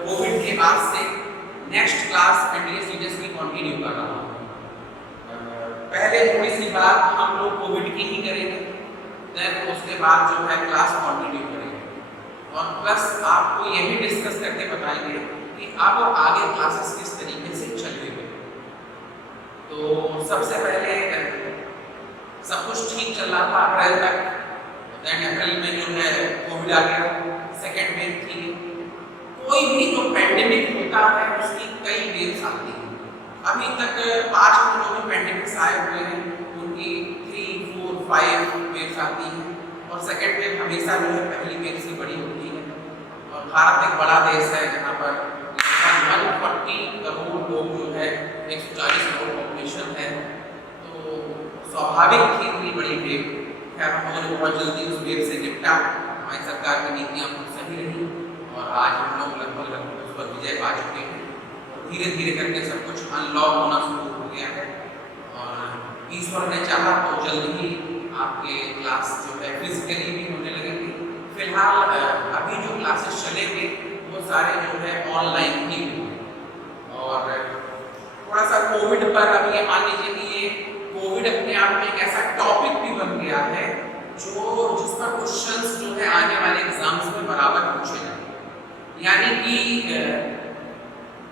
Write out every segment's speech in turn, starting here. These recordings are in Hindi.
कोविड के बाद से next class NDA seriously continue कर रहा हूँ। पहले थोड़ी सी बात हम लोग कोविड की ही करेंगे, देन उसके बाद जो है क्लास कंटिन्यू करेंगे और प्लस आपको ये भी डिस्कस करके बताएंगे कि अब आगे क्लासेस किस तरीके से चलेंगे। तो सबसे पहले सब कुछ ठीक चल रहा था अप्रैल तक, देन अप्रैल में जो है कोविड आ गया, सेकेंड वेव थी। कोई भी जो पैंडेमिक होता है उसकी कई वेव्स आती हैं। अभी तक आज जो भी पैंडेमिक्स आए हुए हैं उनकी 3, 4, 5 वेव्स आती हैं और सेकेंड वेव हमेशा जो है पहली वेव से बड़ी होती है। और भारत एक बड़ा देश है जहाँ पर 140 करोड़ लोग जो है 140 करोड़ पॉपुलेशन है, तो स्वाभाविक थी इतनी बड़ी वेव। खैर हम लोगों ने बहुत जल्दी उस वेव से निपटा, हमारी सरकार की नीतियाँ बहुत सही रही और आज हम लोग लगभग उस पर विजय पा चुके हैं। धीरे धीरे करके सब कुछ अनलॉक होना शुरू हो गया है और ईश्वर ने चाहा तो जल्द ही आपके क्लास जो है फिजिकली भी होने लगेंगे। फिलहाल अभी जो क्लासेस चलेंगे वो सारे जो है ऑनलाइन ही होंगे। और थोड़ा सा कोविड पर अभी ये मान लीजिए कि ये कोविड अपने आप में एक ऐसा टॉपिक भी बन गया है जो जिस पर क्वेश्चंस जो है आने वाले एग्जाम्स में बराबर पूछे जाए। यानी कि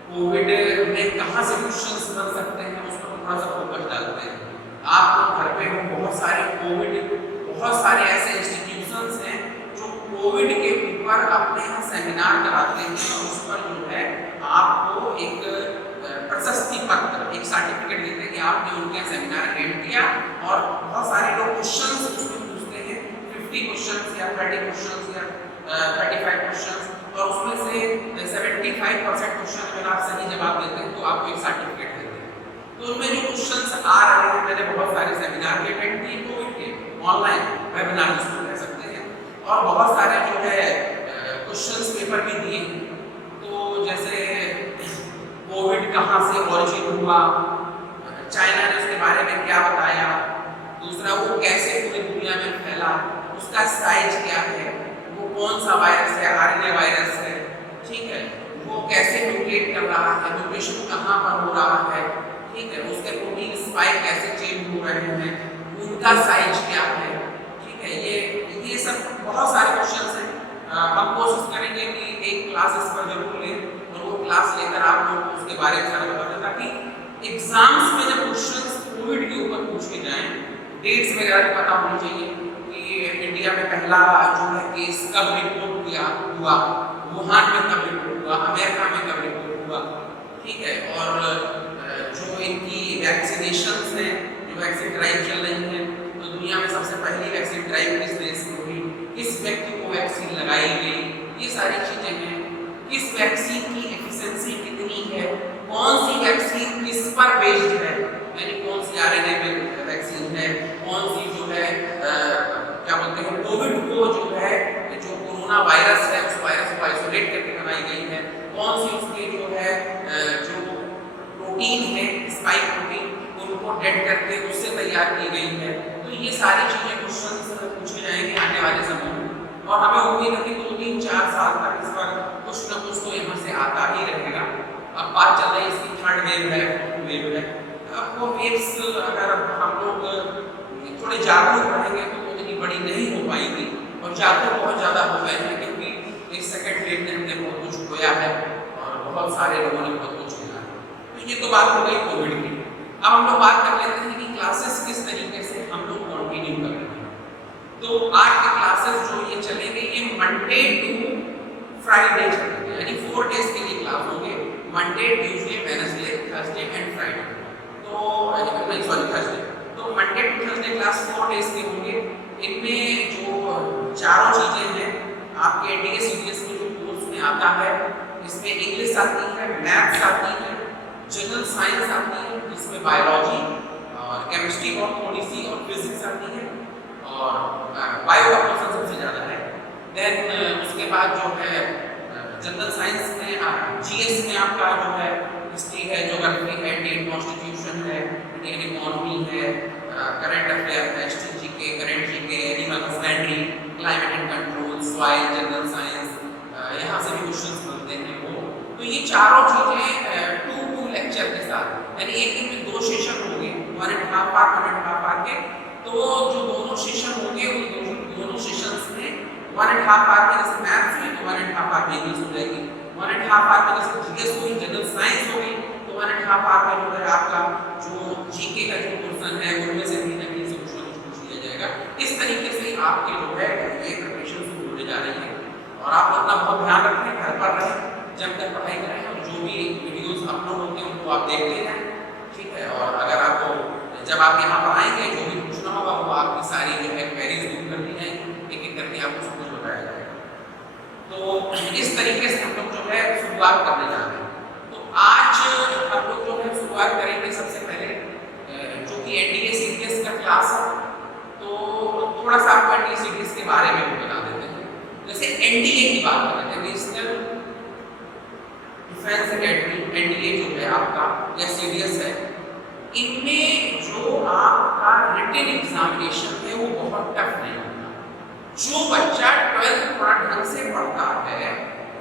कोविड में कहाँ से क्वेश्चंस बन सकते हैं उस पर थोड़ा सा फोकस डालते हैं। आप लोग घर पे हो, बहुत सारे ऐसे इंस्टीट्यूशंस हैं जो कोविड के ऊपर अपने यहाँ सेमिनार कराते हैं और उस पर जो है आपको एक प्रशस्ति पत्र, एक सर्टिफिकेट देते हैं कि आपने उनके सेमिनार अटेंड किया। और बहुत सारे लोग क्वेश्चंस उसमें पूछते हैं, 50 क्वेश्चंस या 30 क्वेश्चंस या 35 क्वेश्चंस, और उसमें से 75% क्वेश्चन अगर आप सही जवाब देते हैं तो आपको एक सर्टिफिकेट देते हैं। तो उनमें जो क्वेश्चंस आ रहे हैं, मैंने बहुत सारे सेमिनार भी अटेंड किए कोविड के, ऑनलाइन वेबिनार जिसको कह सकते हैं, और बहुत सारे जो है क्वेश्चंस पेपर भी दिए। तो जैसे कोविड कहाँ से ऑरिजिन हुआ, चाइना ने उसके बारे में क्या बताया, दूसरा वो कैसे पूरी दुनिया में फैला, उसका साइज क्या है, वो कौन सा वायरस है, आरएनए वायरस है, ठीक है, वो कैसे म्यूटेट कर रहा है, म्यूटेशन कहाँ पर हो रहा है, ठीक है, उसके प्रोटीन स्पाइक कैसे चेंज हो रहे हैं, उनका साइज क्या है, ठीक है। ये सब बहुत सारे क्वेश्चंस हैं। हम कोशिश करेंगे कि एक क्लास इस पर जरूर लें और वो क्लास लेकर आप लोग उसके बारे में सारा बता दें, ताकि एग्जाम्स में जब क्वेश्चंस कोविड के ऊपर पूछे जाएं, डेट्स वगैरह पता होनी चाहिए कि इंडिया में पहला जो है केस कब रिपोर्ट हुआ, वुहान में कब रिपोर्ट हुआ, अमेरिका में कब रिपोर्ट हुआ, ठीक है। और जो इनकी वैक्सीनेशंस हैं, जो वैक्सीन ड्राइव चल रही है, तो दुनिया में सबसे पहली वैक्सीन ड्राइव किस देश में हुई, किस व्यक्ति को वैक्सीन लगाई गई, ये सारी चीजें हैं। किस वैक्सीन की एफिशिएंसी कितनी है, कौन सी वैक्सीन किस पर बेस्ड है, यानी कौन सी आरएनए वैक्सीन है, कौन सी जो है क्या बोलते हैं कोविड को जो है जो कोरोना वायरस है उस वायरस को आइसोलेट करके बनाई गई है, कौन सी उसके जो है जो प्रोटीन है स्पाइक प्रोटीन उनको डेड करके उससे तैयार की गई है। तो ये सारी चीजें क्वेश्चंस पूछे जाएंगे आने वाले समय में और हमें उम्मीद है कि 2, 3, 4 साल तक इस पर कुछ न कुछ तो यहाँ से आता ही रहेगा। अब बात चल रही है इसकी थर्ड वेव है, फोर्थ वेव है। अब वो वेव्स अगर हम लोग थोड़े जागरूक रहेंगे तो उतनी बड़ी नहीं हो पाएगी और जागरूक बहुत ज़्यादा हो गए हैं क्योंकि इस सेकेंड वेव ने हमने बहुत कुछ खोया है और बहुत सारे लोगों ने बहुत कुछ खोया है। तो ये तो बात हो गई कोविड की। अब हम लोग बात कर लेते हैं कि क्लासेस किस तरीके से हम लोग कंटिन्यू कर रहे हैं। तो आज के क्लासेस जो ये चलेंगे ये मंडे टू फ्राइडे चलेंगे, यानी 4 डेज के लिए क्लास होंगे, Monday, Tuesday, Wednesday, Thursday and Friday. तो नहीं सॉरी थर्सडे। तो Monday to Thursday class 4 days के होंगे। इनमें जो चारों चीज़ें हैं आपके एनडीए सीरीज में जो कोर्स में आता है, इसमें इंग्लिश आती है, मैथ्स आती है, जनरल साइंस आती है जिसमें बायोलॉजी और केमिस्ट्री बहुत थोड़ी सी और फिजिक्स आती है और बायो का पोर्शन सबसे ज़्यादा है। देन उसके बाद जो है जनरल साइंस में जीएस में आपका जो है हिस्ट्री है, ज्योग्राफी है, इंडियन कॉन्स्टिट्यूशन है, इंडियन इकोनॉमी है, करंट अफेयर है, history GK, current GK, animal husbandry, climate and control, soil, general science, यहाँ से भी क्वेश्चंस बनते हैं वो चारों चीजें 2 लेक्चर के साथ, यानी एक दिन में 2 सेशन होंगे, 1.5 आवर 1.5 आवर के। तो जो दोनों सेशन होंगे उन दोनों सेशंस में 1.5 आवर में जैसे मैथ्स हुई तो 1.5 आवर में इंग्लिश हो जाएगी, 1.5 आवर में जैसे जीएस हुई, जनरल साइंस हो गई, तो 1.5 आवर में जो है आपका जो जीके का जो पोर्शन है उनमें से भी कहीं से कुछ ना कुछ पूछ लिया जाएगा। इस तरीके से आपके जो है ये प्रिपरेशन शुरू होने जा रही है। और आप अपना बहुत ध्यान रखें, घर पर रहें, जब तक पढ़ाई करें, और जो भी वीडियोस अपलोड होते हैं उनको आप देखते रहें, ठीक है। और अगर आपको जब आप यहाँ पर आएंगे जो भी पूछना होगा वो आपकी सारी जो है क्वेरीज दूर कर दी जाएंगी, एक एक करके आपको सब कुछ बताया जाएगा। तो इस तरीके से हम लोग जो है शुरुआत करने जा रहे हैं। तो आज हम लोग जो है शुरुआत करेंगे सबसे पहले जो कि एनडीए सीडीएस का क्लास है। तो थोड़ा सा आपको एनडीए सीडीएस के बारे में भी बता देते हैं। जैसे एनडीए की बात करें, नेशनल डिफेंस एकेडमी, एनडीए जो है आपका या सीडीएस है, इनमें जो आपका रिटन एग्जामिनेशन है वो बहुत टफ नहीं होता। जो बच्चा 12th थोड़ा ढंग से पढ़ता है,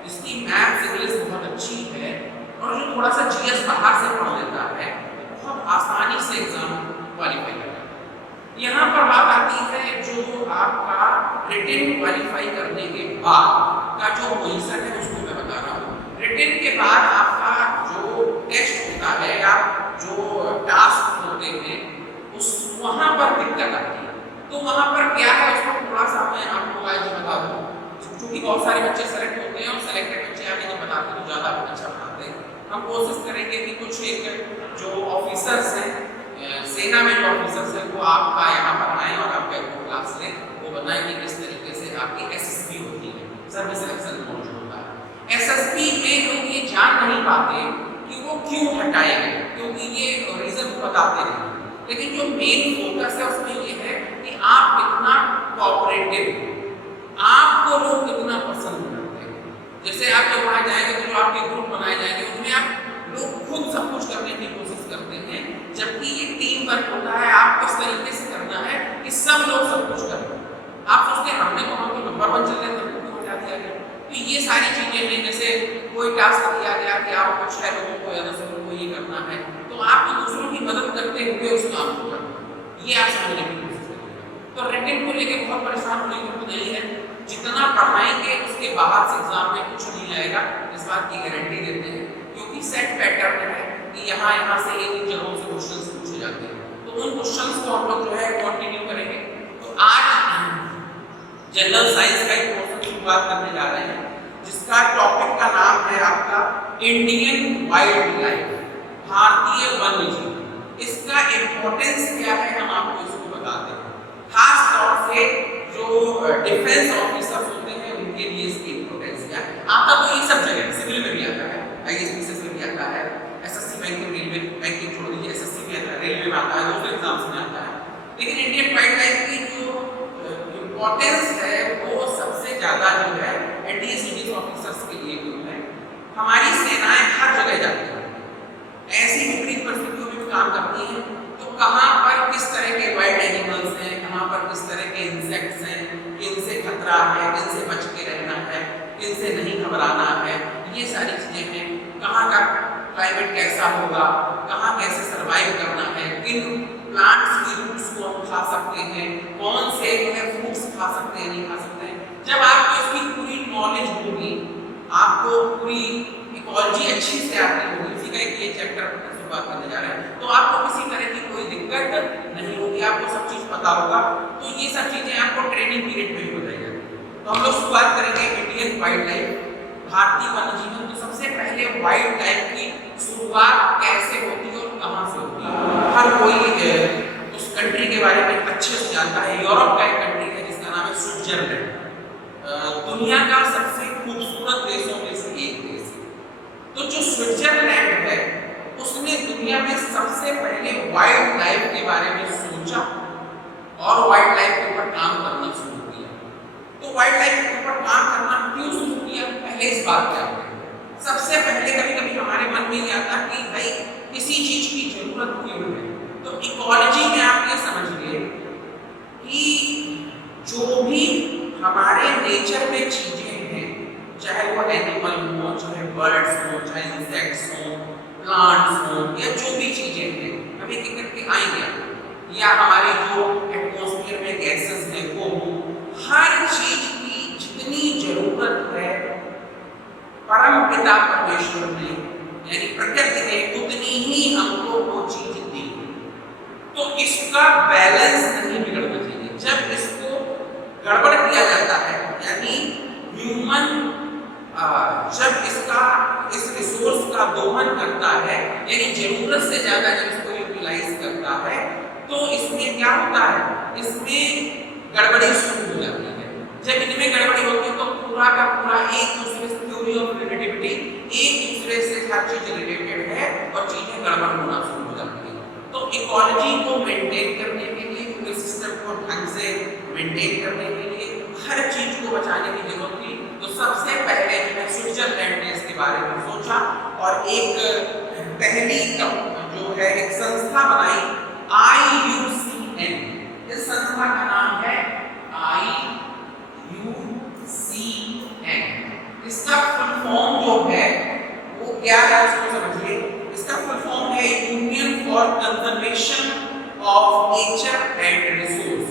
जिसकी मैथ्स इंग्लिश बहुत अच्छी है और जो थोड़ा सा जीएस बाहर से पढ़ लेता है, बहुत आसानी से एग्जाम क्वालिफाई करता है। यहाँ पर बात आती है जो आपका रिटन क्वालिफाई करने के बाद का जो पोजीशन है उसको मैं बता रहा हूँ। रिटन के बाद आपका जो टेस्ट होता है या जो टास्क होते हैं उस वहाँ पर दिक्कत आती है। तो वहाँ पर क्या है उसको थोड़ा सा मैं आपको आज बता दूँ, क्योंकि बहुत सारे बच्चे सेलेक्ट होते हैं और सेलेक्टेड बच्चे आगे जब बताते हैं तो ज़्यादा अच्छा बनाते हैं। हम कोशिश करेंगे कि कुछ एक जो ऑफिसर्स हैं, सेना में जो ऑफिसर्स हैं वो आपका यहाँ पर आएँ और आपका एक क्लास लें, वो बताएं कि किस तरीके से आपकी एसएसबी होती है, सर्विस सिलेक्शन बोर्ड जो होता है। एसएसबी में लोग ये जान नहीं पाते कि वो क्यों हटाए गए, क्योंकि ये रीजन बताते हैं, लेकिन जो मेन फोकस है उसमें ये है कि आप कितना कोऑपरेटिव, आपको लोग कितना पसंद करते हैं। जैसे आप जब वहाँ जाएंगे तो जो आपके ग्रुप बनाए जाएंगे उनमें आप लोग खुद सब कुछ करने की कोशिश करते हैं, जबकि ये टीम वर्क होता है। आप किस तरीके से करना है कि सब लोग सब कुछ करें। आप सोचते हैं हमने तो हमको नंबर 1 चल रहे थे तो बता दिया गया। तो ये सारी चीजें हैं, जैसे कोई टास्क दिया गया कि आपको 6 लोगों को या 10 लोगों को ये करना है, तो आपको दूसरों की मदद करते हुए उस काम को करना, ये आप समझने की कोशिश करिए। तो रिटन को लेकर बहुत परेशान होने की जरूरत नहीं है, जितना पढ़ाएंगे उसके बाहर से एग्जाम में कुछ नहीं आएगा, इस बात की गारंटी देते हैं, क्योंकि सेट पैटर्न है कि यहाँ से एक जगहों से क्वेश्चंस पूछे जाते हैं। तो उन क्वेश्चंस को हम लोग जो है कंटिन्यू करेंगे। तो आज जनरल साइंस का एक कोर्स शुरुआत करने जा रहे हैं, जिसका टॉपिक का नाम है आपका इंडियन वाइल्ड लाइफ, भारतीय वन्य जीव। इसका इम्पोर्टेंस क्या है हम आपको इसको बताते हैं। खास तौर से जो डिफेंस ऑफिसर्स होते हैं उनके लिए इसकी इम्पोर्टेंस क्या है। आता तो ये सब जगह सिविल में भी आता है, आईएएस में भी आता है, एसएससी बैंकिंग रेलवे बैंकिंग छोड़ दीजिए, एसएससी में आता है, रेलवे में आता है, दूसरे एग्जाम्स में आता है। लेकिन इंडियन वाइल्ड लाइफ की जो इम्पोर्टेंस है वो सबसे ज्यादा जो है एनडीए सीडीएस ऑफिसर्स के लिए जो है। हमारी सेनाएं हर जगह जाती हैं, ऐसी विपरीत परिस्थितियों में काम करती हैं, तो कहाँ पर किस तरह के वाइल्ड एनिमल्स हैं, कहाँ पर किस तरह के इंसेक्ट्स हैं, किनसे खतरा है, किनसे बच के रहना है, किनसे नहीं घबराना है, ये सारी चीजें हैं। कहाँ का क्लाइमेट कैसा होगा, कहाँ कैसे सर्वाइव करना है, किन प्लांट्स की रूट्स को हम खा सकते हैं, कौन से फ्रूट्स खा सकते हैं, नहीं खा सकते हैं। जब आपको इसकी पूरी नॉलेज होगी, आपको पूरी इकोलॉजी अच्छी से आती होगी, इसी का एक ये चैप्टर शुरुआत करने जा रहे हैं, तो आपको किसी तरह की कोई दिक्कत नहीं होगी, आपको सब चीज पता होगा। तो ये सब चीजें आपको ट्रेनिंग पीरियड में भी बताई जाएगी। तो हम लोग शुरुआत करेंगे इंडियन वाइल्ड लाइफ, भारतीय वन्य जीवन। तो सबसे पहले वाइल्ड लाइफ की शुरुआत कैसे होती है और कहाँ से होती है। हर कोई उस कंट्री के बारे में अच्छे से जानता है। यूरोप का एक कंट्री है जिसका नाम है स्विट्जरलैंड, दुनिया का सबसे खूबसूरत देशों में से एक देश है। तो जो स्विट्जरलैंड है उसने दुनिया में सबसे पहले वाइल्ड लाइफ के बारे में सोचा और वाइल्ड लाइफ के ऊपर काम करना शुरू किया। तो वाइल्ड लाइफ के ऊपर काम करना क्यों शुरू किया, पहले इस बात पे आते हैं। सबसे पहले कभी कभी हमारे मन में ये आता कि भाई किसी चीज की जरूरत क्यों है। तो इकोलॉजी में आप ये समझिए कि जो भी हमारे नेचर में चीजें हैं, चाहे वो एनिमल हो, चाहे बर्ड्स हो, चाहे पेट्स हों, प्लांट्स हों, या जो भी चीजें हैं, हम एक एक करके आएंगे, या हमारे जो एटमॉस्फेयर में गैसेस हैं वो हों, हर चीज की जितनी जरूरत है परम पिता परमेश्वर ने यानी प्रकृति ने उतनी ही हमको वो चीज दी। तो इसका बैलेंस नहीं बिगड़ना चाहिए। जब इसको गड़बड़ किया जाता है, यानी ह्यूमन जब इस रिसोर्स का दोहन करता है, यानी जरूरत से ज्यादा जब इसको यूटिलाइज करता है, तो इसमें क्या होता है, इसमें गड़बड़ी शुरू हो जाती है। जब इनमें गड़बड़ी होती है तो पूरा का पूरा एक दूसरे से थ्योरी ऑफ रिलेटिविटी एक दूसरे से हर चीज रिलेटेड है और चीजें गड़बड़ होना शुरू हो जाती है। तो इकोलॉजी को मेंटेन करने के लिए, पूरे सिस्टम को ढंग से मेंटेन करने के लिए, हर चीज को बचाने की जरूरत थी। तो सबसे पहले मैंने स्विट्जरलैंड ने इसके बारे में सोचा और एक पहली जो है एक संस्था बनाई, IUCN। इस संस्था का नाम है IUCN। इसका फुल फॉर्म जो है वो क्या है उसको समझिए। इसका फुल फॉर्म है union for conservation of nature and resource.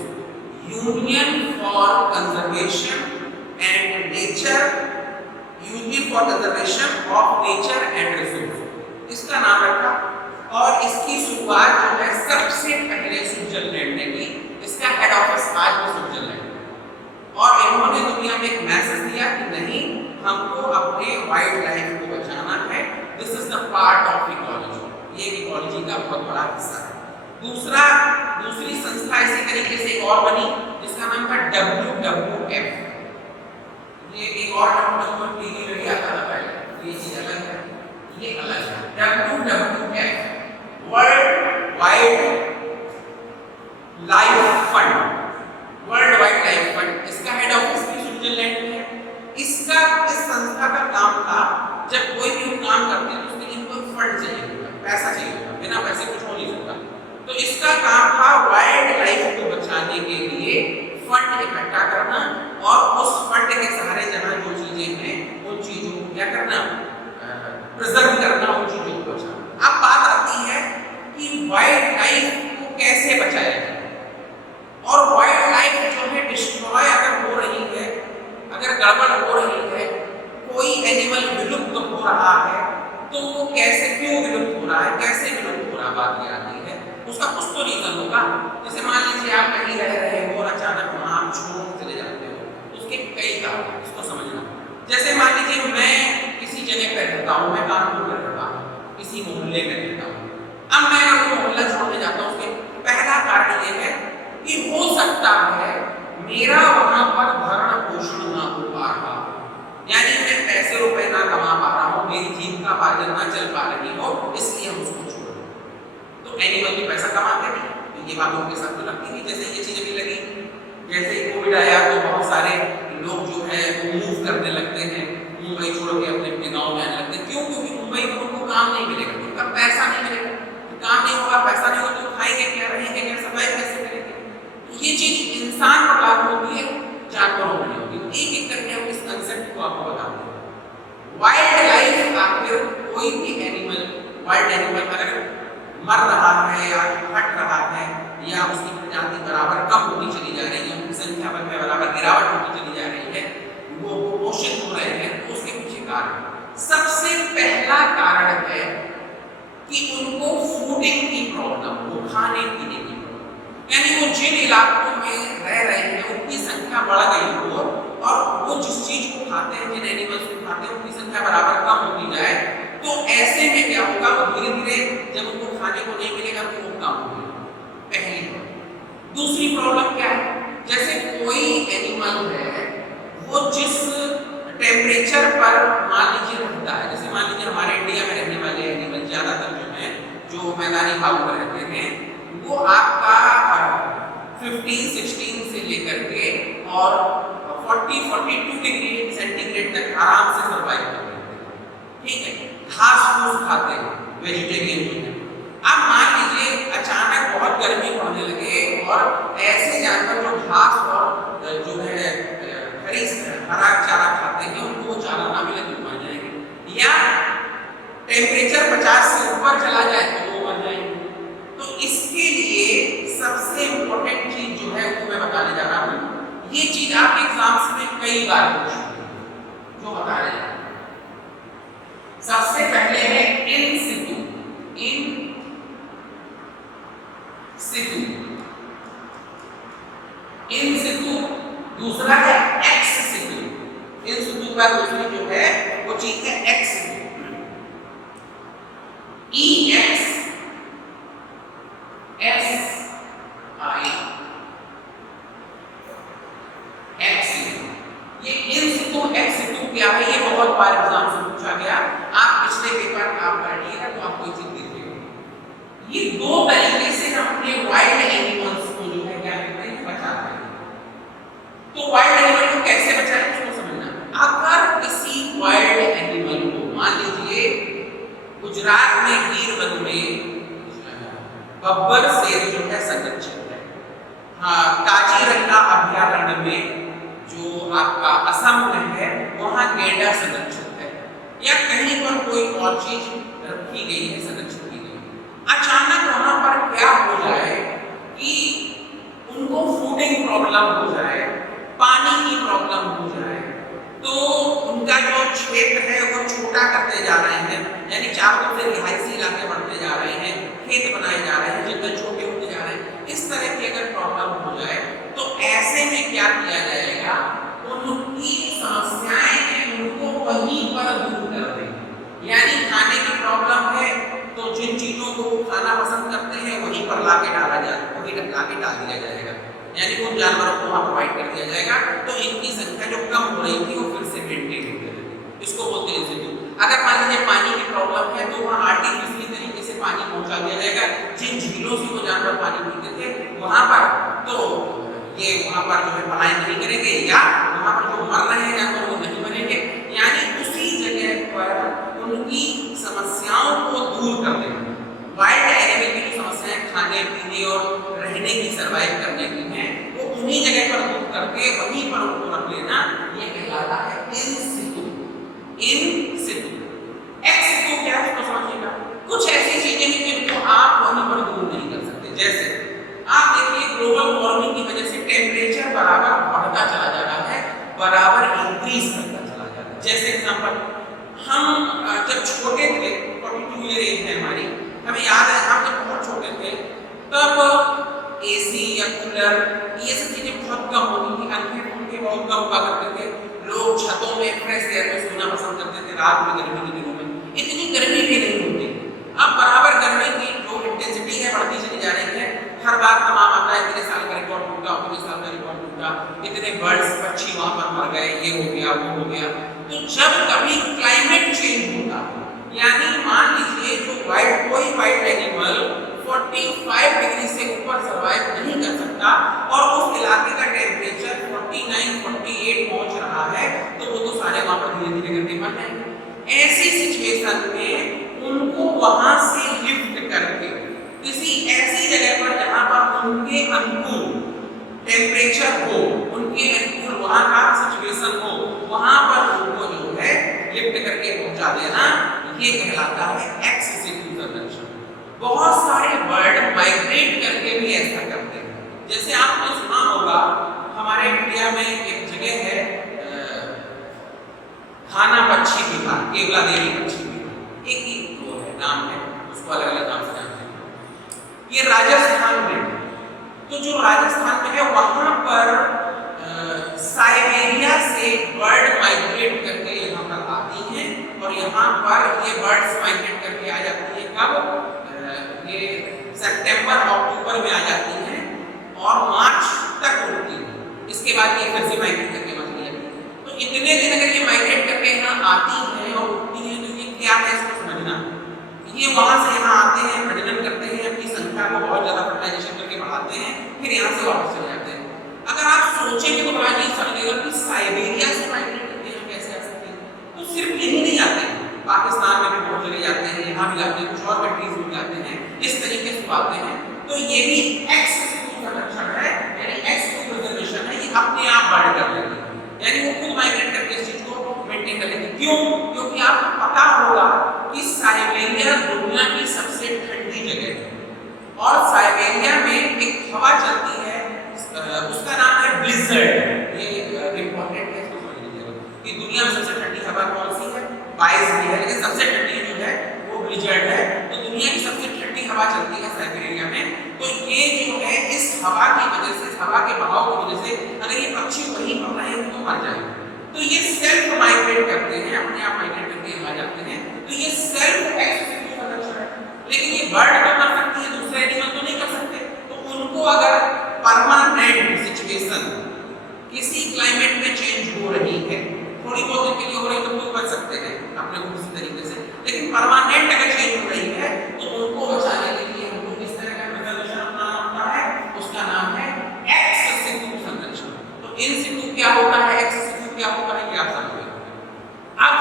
Union for conservation and nature, union for conservation of nature and resource, इसका नाम रखा। और इसकी शुरुआत जो है सबसे पहले स्विट्जरलैंड ने की। इसका हेड ऑफिस आज भी स्विट्जरलैंड। और इन्होंने दुनिया में एक मैसेज दिया कि नहीं, हमको अपने वाइल्ड लाइफ को बचाना है। This is the part of ecology. ये इकोलॉजी का बहुत बड़ा हिस्सा है। दूसरी संस्था इसी तरीके से एक और बनी जिसका नाम था WWF। ये एक और WWF टीवी में भी आता था पहले, ये चीज अलग है, ये अलग है। WWF world wide life fund, world wide life fund. इसका हेड ऑफिस भी स्विट्जरलैंड में है। इस संस्था का काम था, जब कोई भी काम करते हैं तो उसके लिए कोई फंड चाहिए होगा, पैसा चाहिए होगा, बिना पैसे कुछ हो नहीं सकता। तो इसका काम था वाइल्ड लाइफ को बचाने के लिए फंड इकट्ठा करना और उस फंड के सहारे जहां जो चीजें हैं उन चीजों को क्या करना, प्रिजर्व करना, उन चीजों को बचाना। अब बात आती है कि वाइल्ड लाइफ को कैसे बचाया जाए। और वाइल्ड लाइफ जो है डिस्ट्रॉय अगर हो रही है, अगर गड़बड़ हो रही है, कोई एनिमल विलुप्त हो रहा है, तो वो कैसे, क्यों विलुप्त हो रहा है, कैसे विलुप्त हो रहा, बात ये आती है। उसका कुछ तो रीजन होगा। जैसे मान लीजिए आप कहीं रह रहे हो और अचानक वहां आप छोड़ चले जाते हो, उसके कई कारण हैं, इसको समझना। जैसे मान लीजिए मैं किसी जगह पर रहता हूँ, मैं कानपुर में रहता हूँ, किसी मोहल्ले में रहता हूँ। अब मैं वो मोहल्ला छोड़ने जाता हूँ, उसके पहला कारण ये है कि हो सकता है मेरा वहां पर भरण पोषण ना हो पा रहा, यानी मैं पैसे रुपए ना कमा पा रहा हूँ, मेरी जीविकापार्जन ना चल पा रही हो, इसलिए हम उसको छोड़ दें। तो एनिमल भी पैसा कमाते हैं, तो ये बातों के साथ तो लगती नहीं। जैसे ये चीजें भी लगी, जैसे कोविड आया तो बहुत सारे लोग जो है वो मूव करने लगते हैं, मुंबई छोड़ के अपने अपने गाँव में आने लगते हैं। क्यों? क्योंकि मुंबई में उनको काम नहीं मिलेगा, उनका पैसा नहीं मिलेगा, काम नहीं होगा, पैसा नहीं होगा तो खाएंगे क्या, रहेंगे क्या, सर्वाइव कैसे करेंगे। ये चीज इंसान पर लागू होती है, जानवरों में नहीं होती। एक एक करके हम इस कंसेप्ट को आपको बताते हैं। वाइल्ड लाइफ, आखिर कोई भी एनिमल, वाइल्ड एनिमल अगर मर रहा है या हट रहा है या उसकी प्रजाति बराबर कम होती चली जा रही है, उनकी संख्या में बराबर गिरावट होती चली जा रही है, वो पोषित हो रहे हैं, तो उसके पीछे कारण, सबसे पहला कारण है कि उनको फूडिंग की प्रॉब्लम, वो खाने पीने की प्रॉब्लम, यानी वो जिन इलाकों में रह रहे हैं उनकी संख्या बढ़ गई हो और वो जिस चीज को खाते हैं, जिन एनिमल्स को खाते हैं, उनकी संख्या बराबर कम होती जाए, तो ऐसे में क्या होगा, वो धीरे धीरे जब उनको खाने को नहीं मिलेगा तो वो कम होगा। पहली प्रॉब्लम। दूसरी प्रॉब्लम क्या है, जैसे कोई एनिमल है वो जिस टेम्परेचर पर मान लीजिए रहता है, जैसे मान लीजिए हमारे इंडिया में रहने वाले एनिमल ज्यादातर जो हैं, जो मैदानी भागों में रहते हैं, वो आपका 15-16 से लेकर के और 40-42 डिग्री सेंटीग्रेड तक आराम से सर्वाइव करते हैं। ठीक है, घास फूस खाते हैं, वेजिटेरियन भी हैं। अब मान लीजिए अचानक बहुत गर्मी होने लगे और ऐसे जानवर जो घास और जो है हरा चारा खाते हैं, उनको वो चारा ना मिले तो मर जाएंगे। या टेम्परेचर 50 से ऊपर चला जाए तो वो मर जाएंगे। तो इसके लिए सबसे इंपॉर्टेंट चीज जो है वो मैं बताने जा रहा हूं। ये चीज आपके एग्जाम्स में कई बार पूछी जो बता रहे हैं। सबसे पहले है इन सितु, इन सितु, इन सितु। दूसरा है एक्स सितु, इन सितु का दूसरी जो है वो चीज है ex situ. E X S I ex situ. ये इन सितु एक्स सितु क्या है, ये बहुत बार एग्जाम से पूछा गया। आप पिछले पेपर आप पढ़िएगा तो आपको ये चीज दिखेगी। ये दो तरीके से हम अपने वाइल्ड एनिमल्स को जो है क्या करते हैं, बचाते हैं। तो वाइल्ड एनिमल को कैसे बचाएं उसको समझना। अगर किसी वाइल्ड एनिमल को, मान लीजिए गुजरात में गीरवन में बब्बर शेर जो है संरक्षित है, हाँ काजीरंगा अभयारण्य में जो आपका असम में है वहां गैंडा संरक्षित है, या कहीं पर कोई और चीज रखी गई है, संरक्षित की गई, अचानक वहां पर क्या हो जाए कि उनको फूडिंग प्रॉब्लम हो जाए, पानी की प्रॉब्लम हो जाए, तो उनका जो क्षेत्र है वो छोटा करते जा रहे हैं, यानी चारों से रिहायशी इलाके बढ़ते जा रहे हैं, खेत बनाए जा रहे हैं, जंगल छोटे होते जा रहे हैं। इस तरह की अगर प्रॉब्लम हो जाए तो ऐसे में क्या किया जाएगा, उनकी समस्याएं हैं उनको वहीं पर दूर कर देंगे। यानी खाने की प्रॉब्लम है तो जिन चीजों को खाना पसंद करते हैं वहीं पर लाके डाला जाएगा, वहीं लाके डाल दिया जाएगा, यानी उन जानवरों को वहां प्रोवाइड कर दिया जाएगा। तो इनकी संख्या जो कम हो रही थी वो फिर से मेंटेन हो जाएगी। इसको बोलते हैं सितु। अगर मान लीजिए पानी की प्रॉब्लम है तो वहां आर्टिफिशियली तरीके से पानी पहुंचा दिया जाएगा, जिन झीलों से वो जानवर पानी पीते थे वहां पर, तो ये वहां पर जो है पलायन नहीं करेंगे, या वहां पर जो मर रहे हैं जानवर वो नहीं मरेंगे। यानी उसी जगह पर उनकी समस्याओं को दूर कर देना। वाइल्ड एनिमल की जो समस्याएं खाने पीने और रहने की, सर्वाइव करने की हैं, वो उन्हीं जगह पर दूर करके वहीं पर उनको रख लेना, ये कहलाता है इन सितु। इन सितु। एक्स सितु क्या है तो समझिएगा। कुछ ऐसी चीजें हैं जिनको आप वहीं पर दूर नहीं कर सकते। जैसे आप देखिए ग्लोबल वार्मिंग की वजह से टेम्परेचर बराबर बढ़ता चला जा रहा है, बराबर इंक्रीज करता चला जा रहा है। जैसे एग्जांपल, हम जब छोटे थे, 42 ईयर एज है हमारी, हमें याद है हम जब बहुत छोटे थे तब एसी या कूलर ये सब चीजें बहुत कम होती थी, पंखे बहुत कम हुआ करते थे। लोग छतों में फ्रेश एयर में सोना पसंद करते थे रात में, गर्मी के दिनों में इतनी गर्मी भी नहीं होती। अब बराबर गर्मी की जो इंटेंसिटी है बढ़ती चली जा रही है। हर बार तमाम आता है, इतने साल का रिकॉर्ड टूटा, 19 साल का रिकॉर्ड टूटा, इतने बर्ड्स पक्षी वहां पर मर गए, ये हो गया वो हो गया। तो जब कभी क्लाइमेट चेंज होता है, यानी मान लीजिए जो कोई वाइल्ड एनिमल 45 डिग्री से ऊपर सर्वाइव नहीं कर सकता और उस इलाके का टेम्परेचर 49-48 पहुंच रहा है, तो वो तो सारे वहां पर धीरे धीरे करके मर जाएंगे। ऐसी सिचुएशन में उनको वहां से लिफ्ट करके किसी ऐसी जगह पर जहां पर उनके अनुकूल टेम्परेचर हो, उनके अनुकूल वहां का सिचुएशन हो, वहां पर उनको जो है लिफ्ट करके पहुंचा देना, ये कहलाता है एक्स सितु संरक्षण। बहुत सारे बर्ड माइग्रेट करके भी ऐसा करते हैं। जैसे आपने सुना होगा हमारे इंडिया में एक जगह है खाना पक्षी विहार, केवला देवी पक्षी विहार, एक ही वो है नाम है, उसको अलग अलग नाम से जानते हैं। ये राजस्थान में, तो जो राजस्थान में है वहां पर साइबेरिया से बर्ड माइग्रेट करके यहाँ पर आती हैं और यहाँ पर ये बर्ड्स माइग्रेट करके आ जाती है। कब? ये सितंबर अक्टूबर में आ जाती हैं और मार्च तक उड़ती है। इसके बाद ये फिर से माइग्रेट करके मचली जाती है। तो इतने दिन अगर ये माइग्रेट करके यहाँ आती हैं और उड़ती हैं, तो ये क्या है इसको समझना। ये वहां से यहाँ आते हैं, प्रजनन करते हैं, अपनी संख्या को बहुत ज्यादा फर्टिलाइजेशन करके बढ़ाते हैं, फिर यहाँ से वापस चले जाते हैं। अगर आप सोचेंगे तो बड़ा नहीं समझेगा कि साइबेरिया से माइग्रेट करके यहाँ कैसे आ सकते हैं। तो सिर्फ यही नहीं जाते हैं, पाकिस्तान में भी बहुत जगह जाते हैं, यहाँ भी जाते हैं, कुछ और कंट्रीज में जाते हैं, इस तरीके से आते हैं। तो ये भी एक्स सितु संरक्षण है, यानी एक्स सितु प्रिजर्वेशन है। ये अपने आप बढ़ कर लेंगे, यानी वो खुद माइग्रेट करके इस चीज को मेंटेन कर लेंगे। क्यों? क्योंकि आपको पता होगा कि परमानेंट अगर चेंज हो रही है तो उनको बचाने के लिए हमको किस तरह का प्रिजर्वेशन अपनाना होता है, उसका नाम है एक्स सिटू संरक्षण। तो इन सिटू क्या होता है, एक्स सिटू क्या होता है, ये आप समझिए। अब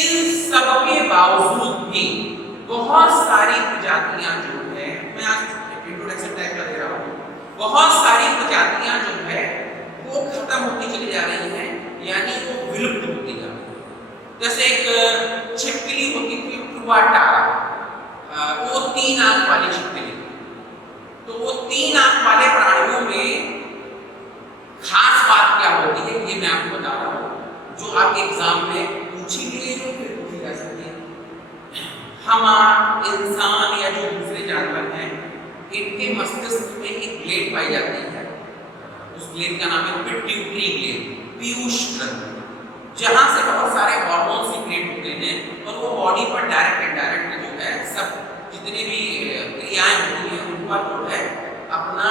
इन सब के बावजूद भी बहुत सारी प्रजातियां जो है, मैं आज इंट्रोडक्शन टाइप का दे रहा हूँ, बहुत सारी प्रजातियां जो है वो खत्म होती चली जा रही हैं, यानी वो विलुप्त होती जा रही है। जैसे एक छिपकली होती थी टुआटारा, वो 3 आंख वाली छिपकली। तो वो 3 आंख वाले प्राणियों में खास बात क्या होती है ये मैं आपको बता रहा हूँ, जो आपके एग्जाम में पूछी भी गई है, फिर पूछी जा सकती है। हमारा इंसान या जो दूसरे जानवर हैं, इनके मस्तिष्क में एक ग्लैंड पाई जाती है, उस ग्लैंड का नाम है पिट्यूटरी ग्लैंड, पीयूष ग्रंथि, जहां से बहुत सारे हार्मोन सीक्रेट होते हैं और वो बॉडी पर डायरेक्ट इनडायरेक्ट जो है सब जितनी भी क्रियाएं होती हैं उन पर जो है अपना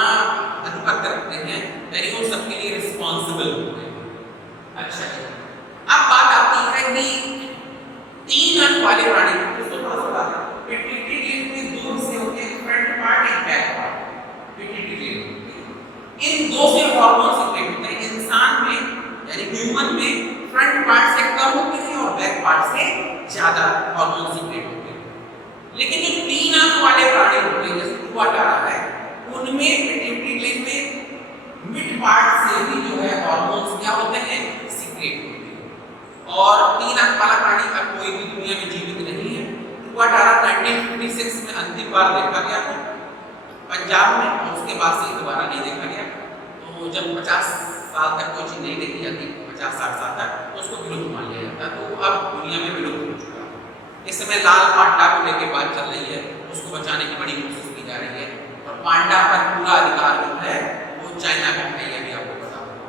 अधिपत्य रखते हैं, यानी वो सबके लिए रिस्पॉन्सिबल होते हैं। अच्छा, अब बात आती है कि 3 आंख वाले प्राणी पिट्यूटरी ग्लैंड में 2 हिस्से होते हैं, फ्रंट पार्ट एक back part. Pituitary gland in 2 से हार्मोन सीक्रेट होते हैं। इंसान में यानी ह्यूमन में फ्रंट पार्ट से कम होते हैं और बैक पार्ट से ज्यादा हार्मोन सीक्रेट होते हैं। लेकिन जो 3 आंख वाले प्राणी होते हैं जैसे टुआटारा है, उनमें पिट्यूटरी ग्लैंड में मिड पार्ट से भी जो है हार्मोन्स क्या होते हैं, सीक्रेट होते हैं। और 3 आंख वाला प्राणी अब कोई भी दुनिया में जीवित नहीं है। टुआटारा 1956 में अंतिम बार देखा गया था पंजाब में, और उसके बाद से दोबारा नहीं देखा गया। तो जब 50 साल तक कोई चीज नहीं देखी जाती, 50-60 साल तक, तो उसको विलुप्त मान लिया जाता है। तो अब दुनिया में विलुप्त हो चुका है। इस समय लाल पांडा को लेकर बात चल रही है, उसको बचाने की बड़ी कोशिश की जा रही है, और पांडा पर पूरा अधिकार जो है वो चाइना का है, ये भी आपको पता होगा।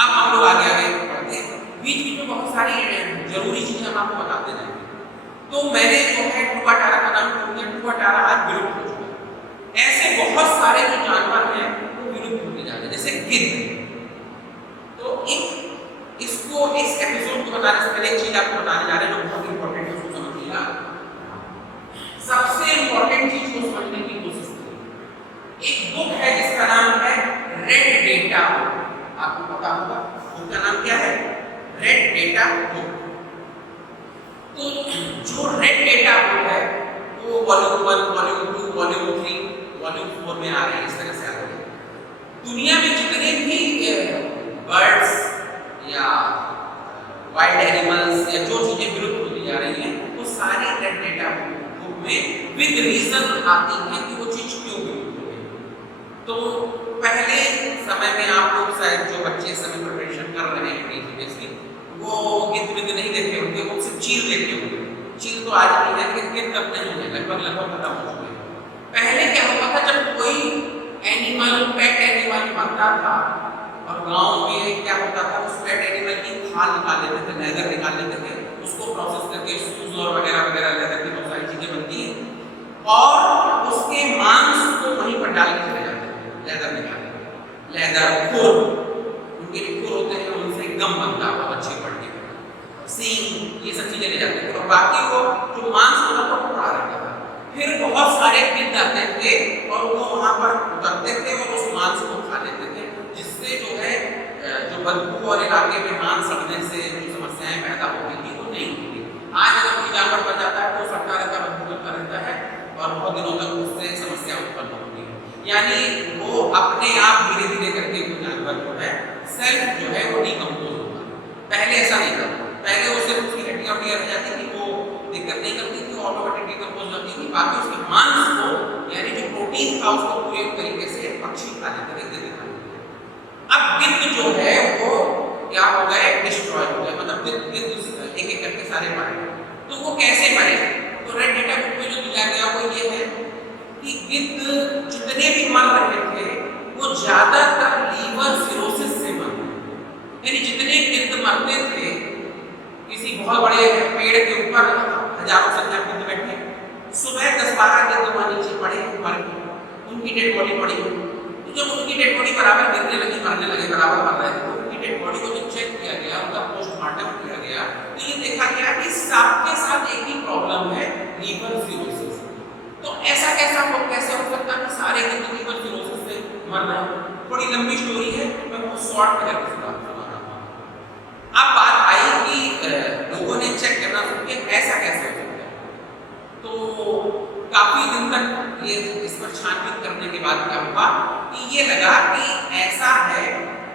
अब हम लोग आगे बढ़ते हैं, बीच बीच में बहुत सारी जरूरी चीजें हम आपको बताते जाएंगे। तो मैंने जो है टुआटारा का नाम बोल दिया, टुआटारा आज विलुप्त हो चुका है। ऐसे बहुत सारे जो जानवर हैं वो विलुप्त होते जा रहे हैं, जैसे गिद्ध। तो इसको इस एपिसोड को बताने से पहले एक चीज आपको बताने जा रहे हैं जो बहुत इंपॉर्टेंट है, उसको समझिएगा। सबसे इंपॉर्टेंट चीज को समझने की कोशिश करिए। एक बुक है जिसका नाम है रेड डेटा बुक, आपको पता होगा बुक का नाम क्या है, रेड डेटा बुक। तो जो रेड डेटा बुक है वो वॉल्यूम 1, वॉल्यूम 2, वॉल्यूम 3, वॉल्यूम 4 में आ रही है, इस तरह से आ रही है। दुनिया में जितने भी बर्ड्स या वाइल्ड एनिमल्स या जो चीजें विलुप्त होती जा रही हैं, वो सारी रेड डेटा बुक में विद रीजन आती हैं कि वो चीज क्यों विलुप्त हो गई। तो पहले समय में आप लोग शायद जो बच्चे इस समय प्रिपरेशन कर रहे हैं प्रीवियसली, वो गिद्ध नहीं देखे होंगे, वो सिर्फ चील देखे होंगे। चील तो आज नहीं है, लेकिन गिद्ध अब नहीं है, लगभग खत्म हो चुके हैं। पहले क्या होता था, जब कोई एनिमल, पेट एनिमल मरता था, और गांव में क्या होता था, उस पेट एनिमल की खाल निकाल लेते थे, लेदर निकाल लेते थे, उसको प्रोसेस करके शूज और वगैरह वगैरह लेदर की बहुत सारी चीजें बनती हैं, और उसके मांस को वहीं पर डाल के चले जाते थे, लेदर निकाल के। लेदर खुर, उनके खुर होते हैं, उनसे गम बनता है बहुत अच्छे पड़ने के, सींग, ये सब चीजें ले जाते थे, और बाकी वो जो मांस होता था वो पड़ा रहता था। फिर बहुत सारे गिद्ध आते थे और वो वहां पर उतरते थे और उस मांस को खा लेते थे, जिससे जो है जो बदबू और इलाके में मांस सड़ने से जो समस्याएं पैदा होती थी वो नहीं होती। आज अगर कोई जानवर मर जाता है तो सड़ता रहता है, बदबू करता रहता है, और बहुत दिनों तक उससे समस्या उत्पन्न होती है। यानी वो अपने आप धीरे धीरे करके वो जानवर जो है सेल्फ जो है वो डिकम्पोज होता है। पहले ऐसा नहीं था, पहले वो सिर्फ उसकी हड्डियां रह जाती थी, वो दिक्कत नहीं करती थी, ऑटोमेटिक डिकम्पोज होती थी। बाकी उसके मांस को, यानी जो प्रोटीन था, उसको पूरे तरीके से पक्षी खा लेते थे, गिद्ध खा लेते थे। अब गिद्ध जो है वो क्या हो गए, डिस्ट्रॉय हो गए, मतलब गिद्ध एक एक करके सारे मरे। तो वो कैसे मरे, तो रेड डेटा बुक में जो दिया गया वो ये है कि गिद्ध जितने भी मर रहे थे वो ज्यादातर लीवर सिरोसिस से मर रहे, यानी जितने गिद्ध मरते थे, किसी बहुत बड़े पेड़ के ऊपर हजारों संख्या में गिद्ध बैठे, सुबह 10-12 गिद्ध वहां नीचे पड़े, मर गए, उनकी डेड बॉडी पड़ी। तो जब उनकी डेड बॉडी बराबर गिरने लगी, मरने लगे, बराबर मर रहे थे, तो उनकी डेड बॉडी को जब चेक किया गया, उनका पोस्टमार्टम किया गया, तो ये देखा गया कि सबके साथ एक ही प्रॉब्लम है, लीवर सिरोसिस। तो ऐसा कैसे हो सकता है कि सारे लीवर सिरोसिस से मर रहे हैं? बड़ी लंबी स्टोरी है, मैं बहुत शॉर्ट में करके सुना रहा हूँ। अब बात आई कि लोगों ने चेक करना शुरू किया ऐसा कैसे हो सकता है। तो काफी दिन तक ये इस पर छानबीन करने के बाद क्या हुआ कि ये लगा कि ऐसा है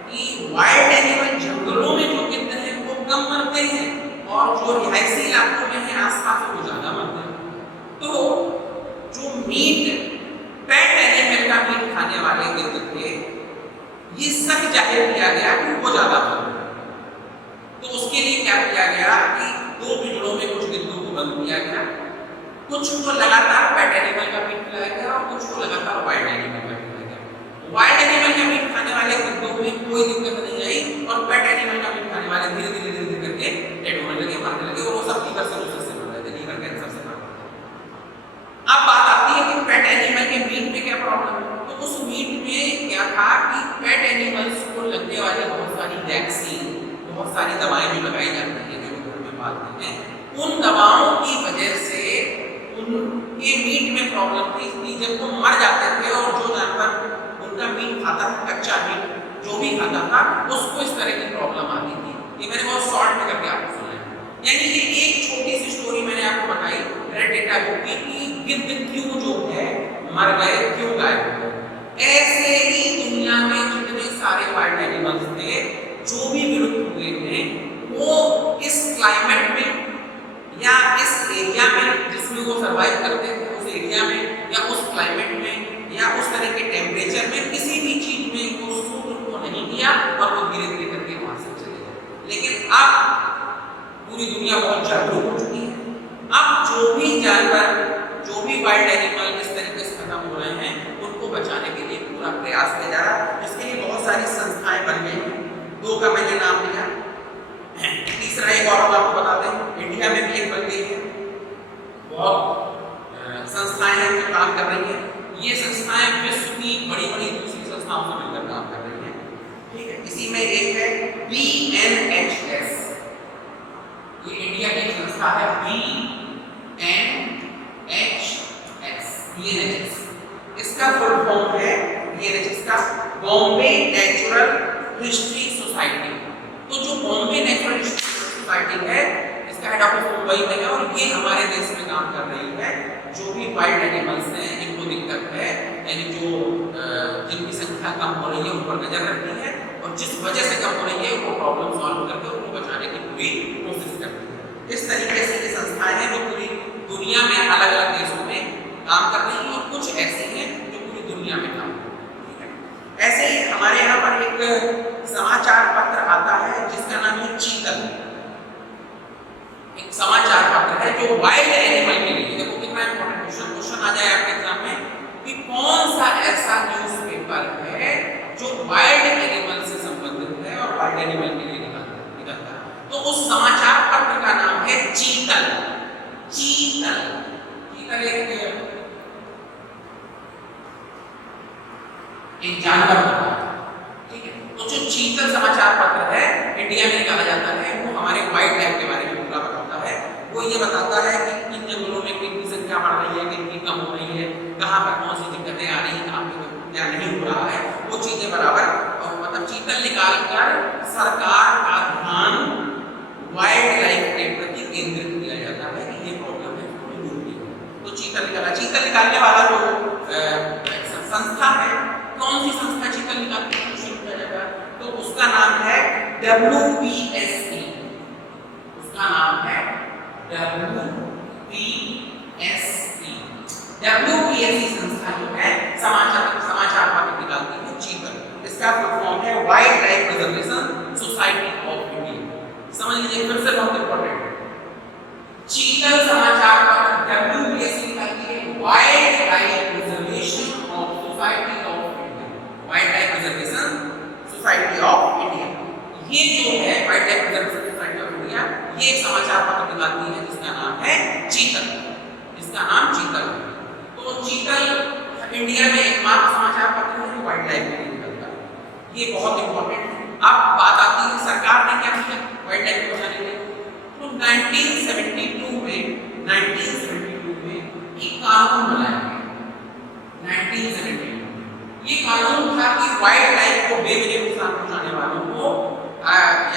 कि वाइल्ड एनिमल जंगलों में जो गिद्ध हैं वो कम मरते हैं और जो रिहायशी इलाकों में है आसपास वो ज्यादा मरते हैं। तो जो मीट पेट एनिमल का मीट खाने वाले गिद्ध थे, ये सच जाहिर किया गया कि वो ज्यादा मरते हैं। तो उसके लिए क्या किया गया कि 2 पिंजरों में कुछ गिद्धों को बंद किया गया, कुछ को लगातार पेट एनिमल का मीट खिलाया गया और कुछ को लगातार वाइल्ड एनिमल का खिलाया गया। वाइल्ड एनिमल का मीट खाने वाले गिद्धों में कोई दिक्कत नहीं आई और पेट एनिमल का मीट खाने वाले धीरे धीरे करके डेड होने लगे, मरने लगे और वो सब लीवर सिरोसिस से मर रहे थे, लीवर कैंसर से मर रहे थे। अब बात आती है कि पेट एनिमल के मीट में क्या प्रॉब्लम है। तो उस मीट में क्या था कि पेट एनिमल्स को लगने वाली बहुत सारी वैक्सीन, बहुत सारी दवाएं जो लगाई जाती है जो घर में पालते हैं, उन दवाओं की वजह से उनके मीट में प्रॉब्लम थी। इसलिए जब वो मर जाते थे और जो जानवर उनका मीट खाता था, कच्चा मीट जो भी खाता था, उसको इस तरह की प्रॉब्लम आती थी। ये मैंने बहुत शॉर्ट में करके आपको सुनाया। यानी कि एक छोटी सी स्टोरी मैंने आपको बताई रेड डेटा बुक की कि गिद्ध क्यों जो है मर गए, क्यों गायब हो गए। ऐसे ही दुनिया में जितने सारे वाइल्ड एनिमल्स थे जो भी विलुप्त हुए हैं, वो इस क्लाइमेट में या इस एरिया में जिसमें वो सर्वाइव करते थे, उस एरिया में या उस क्लाइमेट में या उस तरह के टेम्परेचर में किसी भी चीज में वो सूट उनको नहीं किया और वो धीरे धीरे करके वहां से चले गए। लेकिन अब पूरी दुनिया बहुत जागरूक हो चुकी है। अब जो भी जानवर, जो भी वाइल्ड एनिमल इस तरीके से खत्म हो रहे हैं, उनको बचाने के लिए पूरा प्रयास किया जा रहा है। इसके लिए बहुत सारी संस्थाएं बन गई हैं। 2 का मैंने नाम लिया, तीसरा एक और आपको बताते हैं, इंडिया में भी एक बन गई है। बहुत संस्थाएं हैं जो काम कर रही हैं। ये संस्थाएं विश्व की बड़ी-बड़ी दूसरी संस्थाओं से मिलकर काम कर रही हैं। ठीक है, इसी में एक है BNHS, ये इंडिया की संस्था है BNHS। इसका फुल फॉर्म है BNHS का बॉम्बे नेचुरल हिस्ट्री सोसाइटी। तो जो बॉम्बे नेचुरल हिस्ट्री सोसाइटी है, इसका हेड ऑफिस मुंबई में है और ये हमारे देश में काम कर रही है। जो भी वाइल्ड एनिमल्स हैं जिनको दिक्कत है, यानी जो जिनकी संख्या कम हो रही है, उन पर नजर रखती है और जिस वजह से कम हो रही है वो प्रॉब्लम सॉल्व करके उनको बचाने की पूरी कोशिश करती है। इस तरीके से ये संस्थाएं हैं जो पूरी दुनिया में अलग अलग देशों में काम कर रही हैं और कुछ ऐसी हैं जो पूरी दुनिया में काम कर रही हैं। ऐसे ही हमारे यहाँ पर एक समाचार पत्र आता है जिसका नाम है चीतल। एक समाचार पत्र है जो वाइल्ड एनिमल के लिए, देखो कितना इंपॉर्टेंट क्वेश्चन आ जाए आपके एग्जाम में कि कौन सा ऐसा न्यूज़पेपर है जो वाइल्ड एनिमल से संबंधित है और वाइल्ड एनिमल के लिए निकलता है। तो उस समाचार पत्र का नाम है चीतल। चीतल एक जानवर होता है। ठीक है, तो जो चीतल समाचार पत्र है इंडिया में निकाला जाता है, वो हमारे वाइल्ड लाइफ के बारे में पूरा बताता है। वो ये बताता है कि किन जंगलों में किन की संख्या बढ़ रही है, किन की कम हो रही है, कहाँ पर कौन सी दिक्कतें आ रही हैं, कहाँ पे क्या नहीं हो रहा है, वो चीजें बराबर। और मतलब चीतल निकाल कर सरकार का ध्यान वाइल्ड लाइफ के प्रति केंद्रित किया जाता है कि ये प्रॉब्लम है, दूर की। तो चीतल निकाला, चीतल निकालने वाला जो संस्था है, कौन सी संस्था चीतल निकालने की कोशिश किया जाएगा, तो उसका नाम है WPSC। उसका नाम है WPSC। WPSC संस्था जो है समाचार पत्र निकालती है चीतल। इसका फुल फॉर्म है wild life preservation society of India. समझ लीजिए, फिर से बहुत इंपॉर्टेंट है। चीतल समाचार पत्र WPSC निकालती है wild life preservation of society of India. Wild life preservation society of India, ये जो है wild life preservation society of India, ये एक समाचार पत्र निकालती है जिसका नाम है चीतल। इसका नाम चीतल है। तो चीतल इंडिया में एकमात्र समाचार पत्र है जो वाइल्ड लाइफ के लिए निकलता है। ये बहुत इंपॉर्टेंट है। अब बात आती है सरकार ने क्या किया वाइल्ड लाइफ को बचाने के लिए। तो 1972 में एक कानून बनाया गया 1972। ये कानून था कि वाइल्ड लाइफ को बेवजह नुकसान पहुंचाने वालों को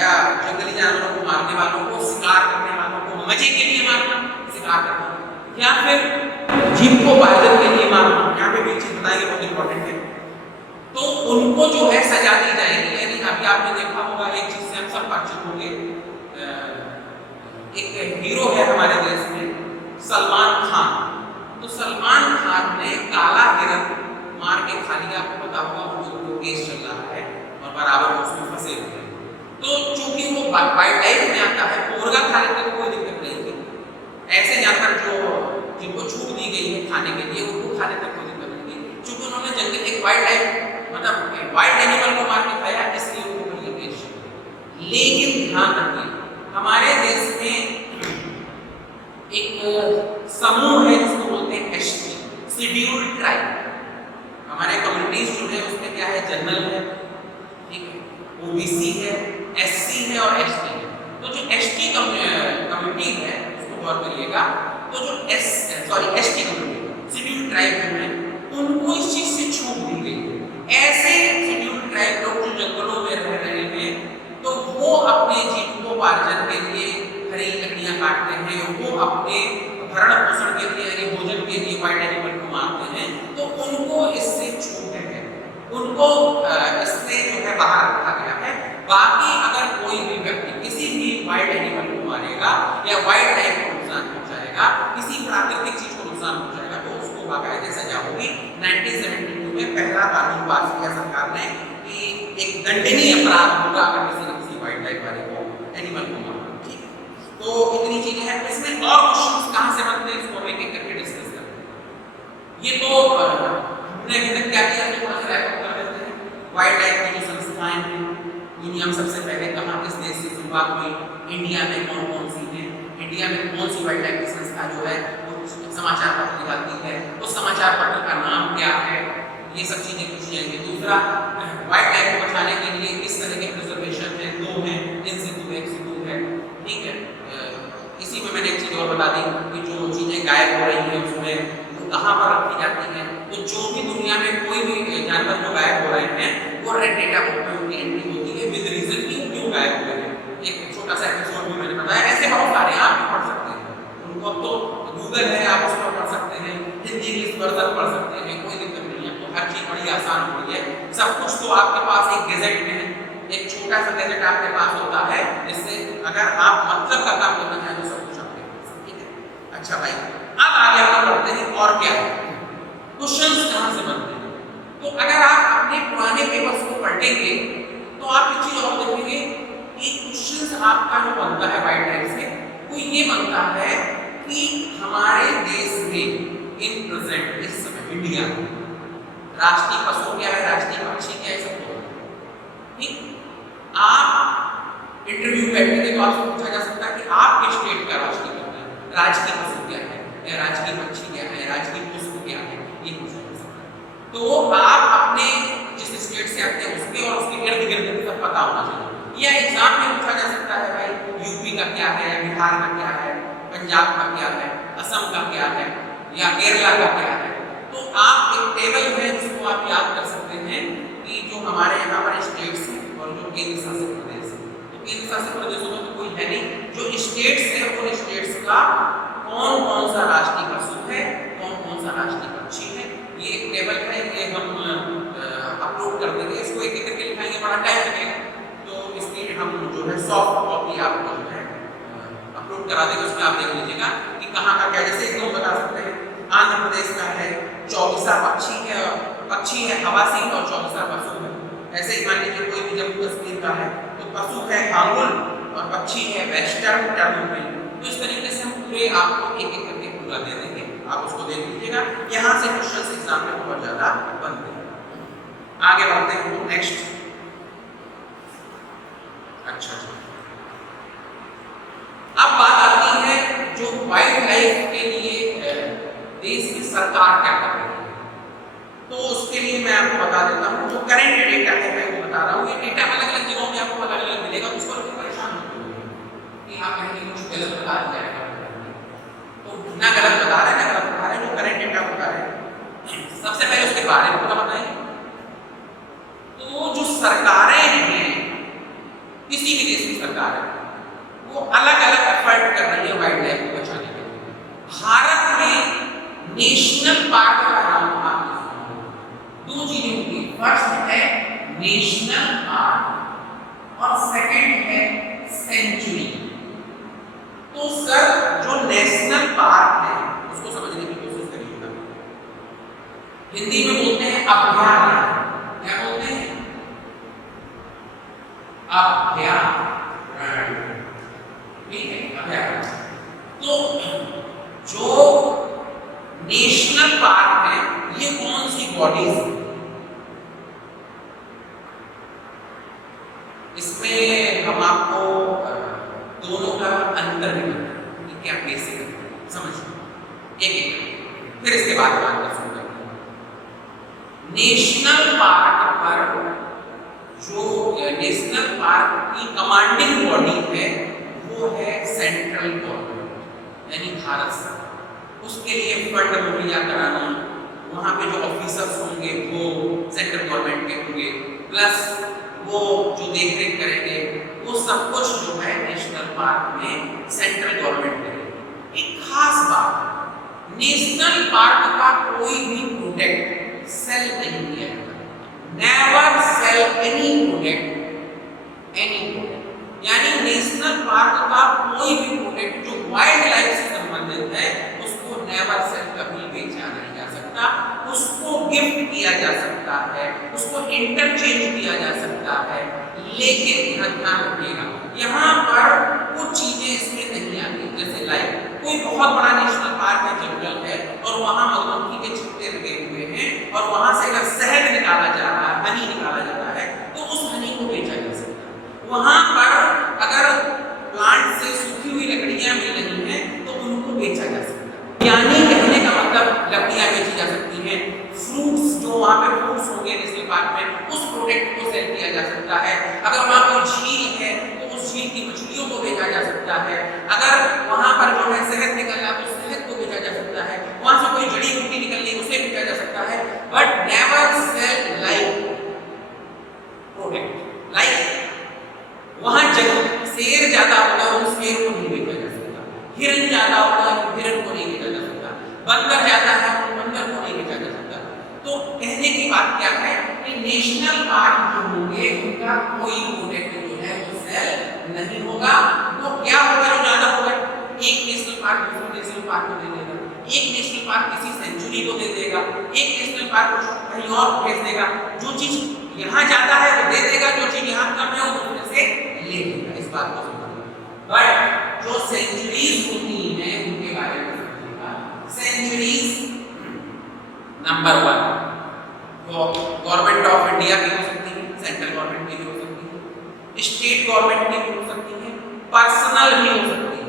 या जंगली जानवरों को मारने वालों को, शिकार करने वालों को, मजे के लिए मारना, शिकार करना, या फिर जीव को पॉइजन के लिए मारना, यहाँ पे भी एक चीज बताएंगे बहुत इंपॉर्टेंट है, तो उनको जो है सजा दी जाएगी। यानी अभी आपने देखा होगा एक चीज से हम सब परिचित होंगे, एक हीरो है हमारे देश में सलमान खान। तो सलमान खान ने काला हिरन मार के खा लिया, आपको पता होगा उनको केस चल रहा है और बराबर उसमें फंसे हुए हैं। तो चूंकि वो वाइल्ड लाइफ में आता है, मुर्गा खा लेते तो कोई दिक्कत नहीं थी, ऐसे जानवर जो जिनको छूट दी गई है खाने के लिए उनको खाने तक कोई दिक्कत नहीं थी। चूंकि उन्होंने जंगल एक वाइल्ड लाइफ मतलब वाइल्ड एनिमल को मार के खाया, इसलिए उनको बड़ी केस। लेकिन ध्यान रखिए हमारे देश में एक समूह है जिसको बोलते हैं एसटी, शेड्यूल्ड ट्राइब। हमारे कम्युनिटीज जो है उसमें क्या है, जनरल है, ठीक है, ओबीसी है, एससी है और एसटी है। तो जो एसटी कम्युनिटी है उसको गौर करिएगा, तो जो एसटी कम्युनिटी शेड्यूल्ड ट्राइब जो है उनको इस चीज से छूट दी गई है। ऐसे शेड्यूल्ड ट्राइब लोग जो जंगलों में रह रहे हैं तो वो अपने जीविकोपार्जन के लिए हरी लकड़ियां काटते हैं, वो अपने भरण पोषण के लिए यानी भोजन के लिए वाइल्ड एनिमल को मारते हैं, तो उनको इससे छूट है, उनको इससे जो है बाहर रखा गया है। बाकी अगर कोई भी व्यक्ति किसी भी वाइल्ड एनिमल को मारेगा या वाइल्ड लाइफ को नुकसान पहुंचाएगा, किसी प्राकृतिक चीज को नुकसान पहुंचाएगा, तो उसको बाकायदे सजा होगी। 1972 में पहला कानून पास किया सरकार ने कि एक दंडनीय अपराध होगा अगर किसी न किसी वाइल्ड लाइफ वाले को एनिमल को मारा। ठीक है, तो इतनी चीजें हैं। इसमें और क्वेश्चंस कहां से बनते हैं इसको हम एक एक करके डिस्कस करते हैं। ये तो हमने अभी तक क्या किया है थोड़ा सा रैप अप कर देते हैं। वाइल्ड लाइफ की जो संस्थाएं हैं दुनिया में सबसे पहले कहां किस देश से शुरुआत हुई, इंडिया में कौन कौन सी है, इंडिया में कौन सी वाइल्ड लाइफ की संस्था जो है वो समाचार पत्र निकालती है, उस समाचार पत्र का नाम क्या है, ये सब चीजें पूछी जाएंगी। दूसरा वाइल्ड लाइफ को बचाने के लिए किस तरह के प्रिजर्वेशन है, दो हैं, इन सितु एक्स सितु है, ठीक है। इसी में मैंने एक चीज और बता दी कि जो चीजें गायब हो रही हैं उसमें कहां पर रखी जाती हैं। तो जो भी दुनिया में कोई भी जानवर जो गायब हो रहे हैं वो रेड डेटा बुक में उनकी एंट्री होती है विद रीजन कि क्यों गायब हुए हैं। एक छोटा सा एपिसोड भी मैंने बताया, ऐसे बहुत सारे आप भी पढ़ सकते हैं, उनको तो गूगल है आप उस पर पढ़ सकते हैं, हिंदी इंग्लिश वर्जन पढ़ सकते हैं, कोई दिक्कत नहीं है। तो हर चीज बड़ी आसान हो रही है, सब कुछ तो आपके पास एक गैजेट में है, एक छोटा सा गैजेट आपके पास होता है जिससे अगर आप मतलब का काम करना चाहें तो सब कुछ आपके पास, ठीक है। अच्छा भाई, अब आगे हम बढ़ते हैं और क्या क्वेश्चंस कहां से बनते हैं। तो अगर आप अपने पुराने पेपर्स को पढ़ेंगे तो आप एक चीज और देखेंगे कि क्वेश्चंस आपका जो बनता है वाइल्ड लाइफ से वो ये बनता है कि हमारे देश में इन प्रेजेंट इस समय इंडिया में राष्ट्रीय पशु क्या है, राष्ट्रीय पक्षी क्या है, सब ठीक। आप इंटरव्यू बैठेंगे तो आपसे पूछा जा सकता है कि आपके स्टेट का राष्ट्रीय क्या है, राजकीय पशु क्या है, या राजकीय पक्षी क्या है, राजकीय पुष्प क्या है, ये पूछा जा सकता है। तो आप अपने जिस स्टेट से आते हैं उसके और उसके इर्द गिर्द सब पता होना चाहिए। या एग्जाम में पूछा जा सकता है भाई यूपी का क्या है, बिहार का क्या है, पंजाब का क्या है, असम का क्या है, या केरला का क्या है। तो आप एक टेबल है जिसको आप याद कर सकते हैं कि जो हमारे यहाँ पर स्टेट्स हैं और जो केंद्र शासित प्रदेश है। तो केंद्र शासित प्रदेशों में तो कोई है नहीं, जो स्टेट्स है उन स्टेट्स का कौन कौन सा राष्ट्रीय पशु है, कौन कौन सा राष्ट्रीय पक्षी है, ये एक टेबल है, ये हम अपलोड कर देंगे। इसको एक एक करके लिखाएंगे, बड़ा टाइम लगेगा, तो इसलिए हम जो है सॉफ्ट कॉपी आपको जो है अपलोड करा देंगे, उसमें आप देख लीजिएगा कि कहाँ का क्या। जैसे एकदम बता सकते हैं आंध्र प्रदेश का है 24 पक्षी है हवासी और 24 पशु है। ऐसे ही मान लीजिए कोई भी जम्मू कश्मीर का है तो पशु है हांगुल और पक्षी है वेस्टर्न टर्नबिल। तो इस तरीके से हम पूरे आपको एक एक करके पूरा दे देंगे, आप उसको देख लीजिएगा। यहाँ से क्वेश्चन एग्जाम में बहुत ज्यादा बनते हैं। आगे बढ़ते हैं नेक्स्ट। अच्छा जी, अब बात आती है जो वाइल्ड लाइफ के लिए देश की सरकार क्या कर रही है। तो उसके लिए मैं आपको बता देता हूँ, जो करेंट डेटा है मैं वो बता बता रहा हूँ, ये डेटा अलग अलग जगहों में आपको अलग अलग मिलेगा, उसको लेकर परेशान मत होइए कि आप कहेंगे कुछ गलत बता दिया है। तो ना गलत बता रहे ना गलत बता रहे, जो करेंट डेटा बता रहे हैं। सबसे पहले उसके बारे में थोड़ा बताएं। तो जो सरकारें हैं, किसी भी देश की सरकार है, वो अलग अलग एफर्ट कर रही है वाइल्ड लाइफ को बचाने के लिए। भारत में नेशनल पार्क का नाम आपने सुना, दो चीजें होती है, फर्स्ट है नेशनल पार्क और सेकंड है सेंचुरी। तो सर जो नेशनल पार्क है उसको समझने की कोशिश करिएगा। हिंदी में बोलते हैं अभयारण्य। क्या बोलते हैं? अभयारण्य। ठीक है, अभयारण्य। तो जो नेशनल पार्क है ये कौन सी बॉडीज है? इसमें हम आपको दोनों का अंतर भी बताएं कि क्या बेसिक है, समझिए एक एक, फिर इसके बाद बात कर सकते हैं। नेशनल पार्क पर जो नेशनल पार्क की कमांडिंग बॉडी है वो है सेंट्रल गवर्नमेंट यानी भारत सरकार। उसके लिए फंड मुहैया कराना, वहाँ पे जो ऑफिसर्स होंगे वो सेंट्रल गवर्नमेंट के होंगे, प्लस वो जो देखरेख करेंगे वो सब कुछ जो है नेशनल पार्क में सेंट्रल गवर्नमेंट करेगी। एक खास बात, नेशनल पार्क का कोई भी प्रोडक्ट सेल नहीं किया जाता, never cell any product, any product. यानी नेशनल पार्क का कोई भी प्रोडक्ट जो वाइल्ड लाइफ से संबंधित है उसको नेवर सेल कभी बेचा नहीं जा सकता, उसको गिफ्ट किया जा सकता है, उसको इंटरचेंज किया जा सकता है। लेकिन ध्यान रखिएगा, यहाँ पर कुछ चीजें इसमें नहीं आती, जैसे लाइक कोई बहुत बड़ा नेशनल पार्क है, जंगल है और वहाँ मधुमक्खी के छत्ते लगे हुए हैं और वहाँ से अगर शहद निकाला जा रहा है, हनी निकाला जाता है, तो उस हनी को बेचा जा सकता है। वहाँ पर अगर प्लांट से सूखी हुई लकड़ियाँ मिल रही हैं तो उनको बेचा जा सकता है। यानी कहने का मतलब लकड़ियाँ बेची जा सकती हैं, फ्रूट्स जो वहाँ पे फ्रूट्स होंगे नेशनल पार्क में उस प्रोडक्ट को सेल किया जा सकता है। अगर वहाँ कोई झील है तो उस झील की मछलियों को बेचा जा सकता है। अगर वहाँ पर जो है शहद निकल रहा है तो शहद को बेचा जा सकता है। वहाँ से कोई जड़ी बूटी निकल रही उसे बेचा जा सकता है। But never cell like product. Like वहाँ जब शेर ज्यादा होगा उस शेर को नहीं बेचा जा सकता, हिरन ज्यादा होगा हिरन को नहीं बेचा जा सकता, बंदर ज्यादा है बंदर को नहीं बेचा जा सकता। तो कहने की बात क्या है कि नेशनल पार्क जो होंगे उनका कोई प्रोडक्ट जो है वो सेल नहीं होगा। वो क्या होगा जो ज्यादा होगा, एक नेशनल पार्क दूसरे नेशनल पार्क को दे देगा, एक नेशनल पार्क किसी सेंचुरी को दे देगा, एक नेशनल पार्क को कहीं और भेज देगा। जो चीज यहाँ ज्यादा है वो दे देगा, जो चीज यहाँ कम है वो दूसरे से ले लेगा। इस बात को समझिए। बट जो सेंचुरीज होती हैं उनके बारे में समझिएगा। Centuries number 1 government of India की हो सकती है, सेंट्रल गवर्नमेंट की भी हो सकती है, स्टेट गवर्नमेंट की भी हो सकती है, पर्सनल भी हो सकती है,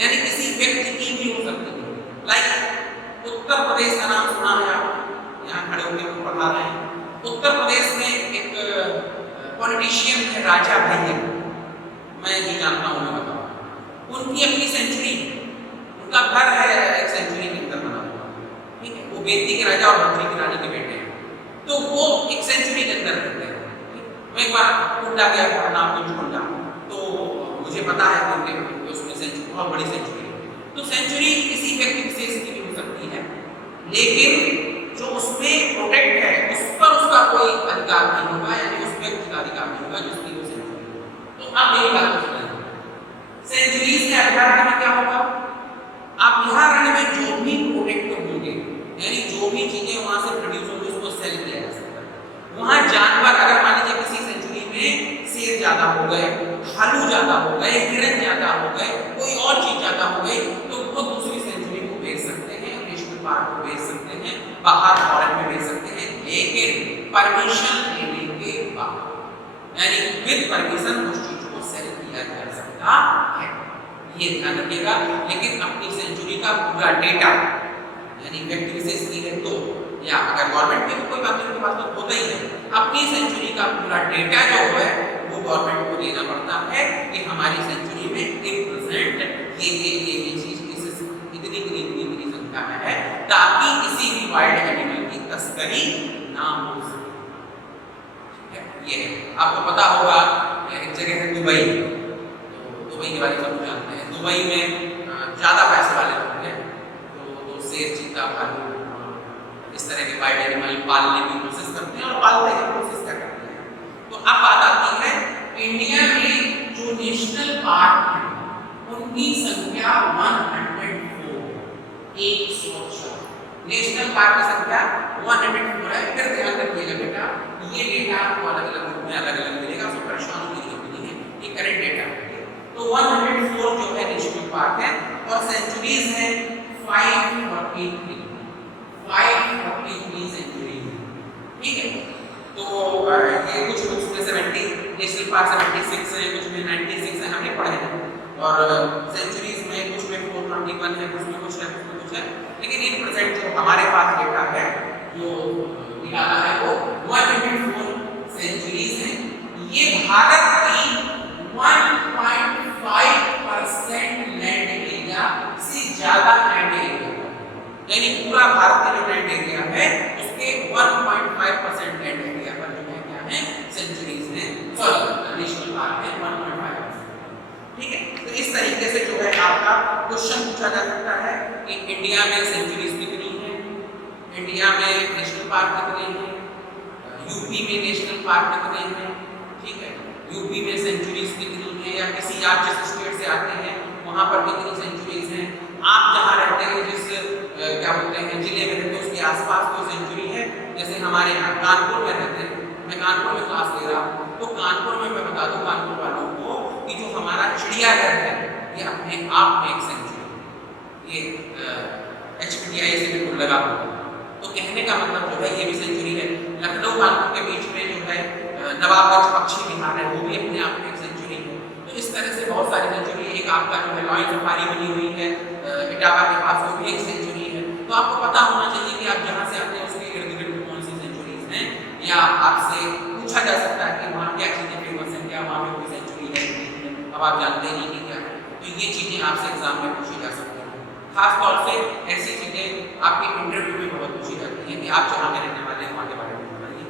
यानी किसी व्यक्ति की भी हो सकती है। लाइक उत्तर प्रदेश का नाम सुना है आप, यहाँ खड़े होकर वो पढ़ा रहे हैं। उत्तर प्रदेश में एक पॉलिटिशियन है राजा भैया, मैं ये जानता हूँ, मैं बताऊँ, उनकी अपनी सेंचुरी, उनका घर है एक सेंचुरी के अंदर बना हुआ, ठीक है। वो बेदी के राजा और भंत्री की रानी के बेटे हैं, तो वो एक सेंचुरी के अंदर रहते हैं। मैं एक बार कुंडा गया था, नाम कुंडा, तो मुझे पता है कि उनके उसमें सेंचुरी बहुत बड़ी सेंचुरी है। तो सेंचुरी किसी व्यक्ति विशेष की भी हो सकती है, लेकिन जो उसमें प्रोटेक्ट है उस पर उसका कोई अधिकार नहीं होगा, यानी उस व्यक्ति का अधिकार नहीं होगा जिसकी वो सेंचुरी। तो अब मेरी बात सुनिए, सेंचुरीज के अभयारण्य में क्या होगा, अभयारण्य में जो भी प्रोडक्ट होंगे, यानी जो भी चीजें वहां से प्रोड्यूस होंगी उसको सेल किया जा सकता है। वहां जानवर, अगर मान लीजिए किसी सेंचुरी में शेर ज्यादा हो गए, भालू ज्यादा हो गए, हिरन ज्यादा हो गए, कोई और चीज ज्यादा हो गई, तो वो दूसरी सेंचुरी को बेच सकते हैं, नेशनल पार्क को बेच सकते हैं, बाहर फॉरेन में बेच सकते हैं, लेकिन परमिशन लेने के बाद, यानी विद परमिशन उस चीज को सेल किया जा सकता है। ये ध्यान रखिएगा। लेकिन अपनी सेंचुरी का पूरा डेटा, यानी व्यक्ति विशेष की है तो या अगर गवर्नमेंट की कोई बात उनके पास तो होता ही है, अपनी सेंचुरी का पूरा डेटा जो है वो गवर्नमेंट को देना पड़ता है कि हमारी सेंचुरी में 1% ये चीज इतनी संख्या में है, ताकि किसी भी वाइल्ड एनिमल की तस्करी ना हो सके। ये आपको पता होगा एक जगह है दुबई, तो दुबई के बारे में सब जानते हैं। दुबई में ज्यादा पैसे वाले लोग हैं, तो शेर, चीता, भालू इस तरह के वाइल्ड एनिमल पालने की कोशिश करते हैं और पालते हैं, कोशिश करते हैं। तो अब बात आती है इंडिया में जो नेशनल पार्क है उनकी संख्या 104, 104 नेशनल पार्क की संख्या 104 है। फिर ध्यान रखिएगा बेटा, ये डेटा आपको अलग अलग ग्रुप में अलग अलग मिलेगा, उसमें परेशान होने की जरूरत नहीं है, ये करेंट डेटा है। तो 104 जो है नेशनल पार्क है और सेंचुरीज है 543 सेंचुरी, ठीक है। तो ये कुछ उसमें 70 नेशनल पार्क 76 है, कुछ में 96 है, हमने पढ़े हैं। और सेंचुरीज में कुछ में 421 है, कुछ में कुछ है, कुछ में कुछ है, लेकिन इन प्रेजेंट जो हमारे पास डेटा है जो निकाला है वो 104 सेंचुरीज है। ये भारत की 1.5% लैंड एरिया से ज्यादा लैंड एरिया, यानी पूरा भारत का जो लैंड एरिया है उसके 1.5% लैंड एरिया पर जो है क्या है सेंचुरीज है, सॉरी नेशनल पार्क है 1.5%, ठीक है। तो इस तरीके से जो है आपका क्वेश्चन पूछा जा सकता है कि इंडिया में सेंचुरीज कितनी है, इंडिया में नेशनल पार्क कितने हैं, यूपी में नेशनल पार्क कितने हैं, ठीक है, यूपी में सेंचुरीज कितनी है, या किसी आप जिस स्टेट से आते हैं वहां पर कितनी सेंचुरीज हैं, आप जहां रहते हैं जिस क्या बोलते हैं जिले में रहते हैं उसके आसपास कोई सेंचुरी है। जैसे हमारे यहाँ कानपुर में रहते हैं, मैं कानपुर में क्लास ले रहा हूँ, तो कानपुर में मैं बता दूं कानपुर वालों को कि जो हमारा चिड़ियाघर है ये अपने आप में एक सेंचुरी, ये HPTI से बिल्कुल लगा हुआ। तो कहने का मतलब जो है ये भी सेंचुरी है। लखनऊ कानपुर के बीच में जो है नवाबगंज पक्षी विहार है, वो भी अपने आप में एक सेंचुरी है। तो इस तरह से बहुत सारी सेंचुरी, एक आपका जो है लॉयन सफारी बनी हुई है इटावा के पास, वो भी एक सेंचुरी है। तो आपको पता होना चाहिए कि आप जहाँ से आते हैं उसके इर्द गिर्द कौन सी सेंचुरीज हैं, या आपसे पूछा जा सकता है कि वहाँ क्या चीज़ें फेमस हैं, क्या वहाँ पे कोई सेंचुरी है नहीं है, अब आप जानते नहीं कि क्या है। तो ये चीज़ें आपसे एग्जाम में पूछी जा सकती हैं। खासतौर से ऐसी चीज़ें आपके इंटरव्यू में बहुत पूछी जाती हैं कि आप जहाँ के रहने वाले हैं वहाँ के बारे में बताइए।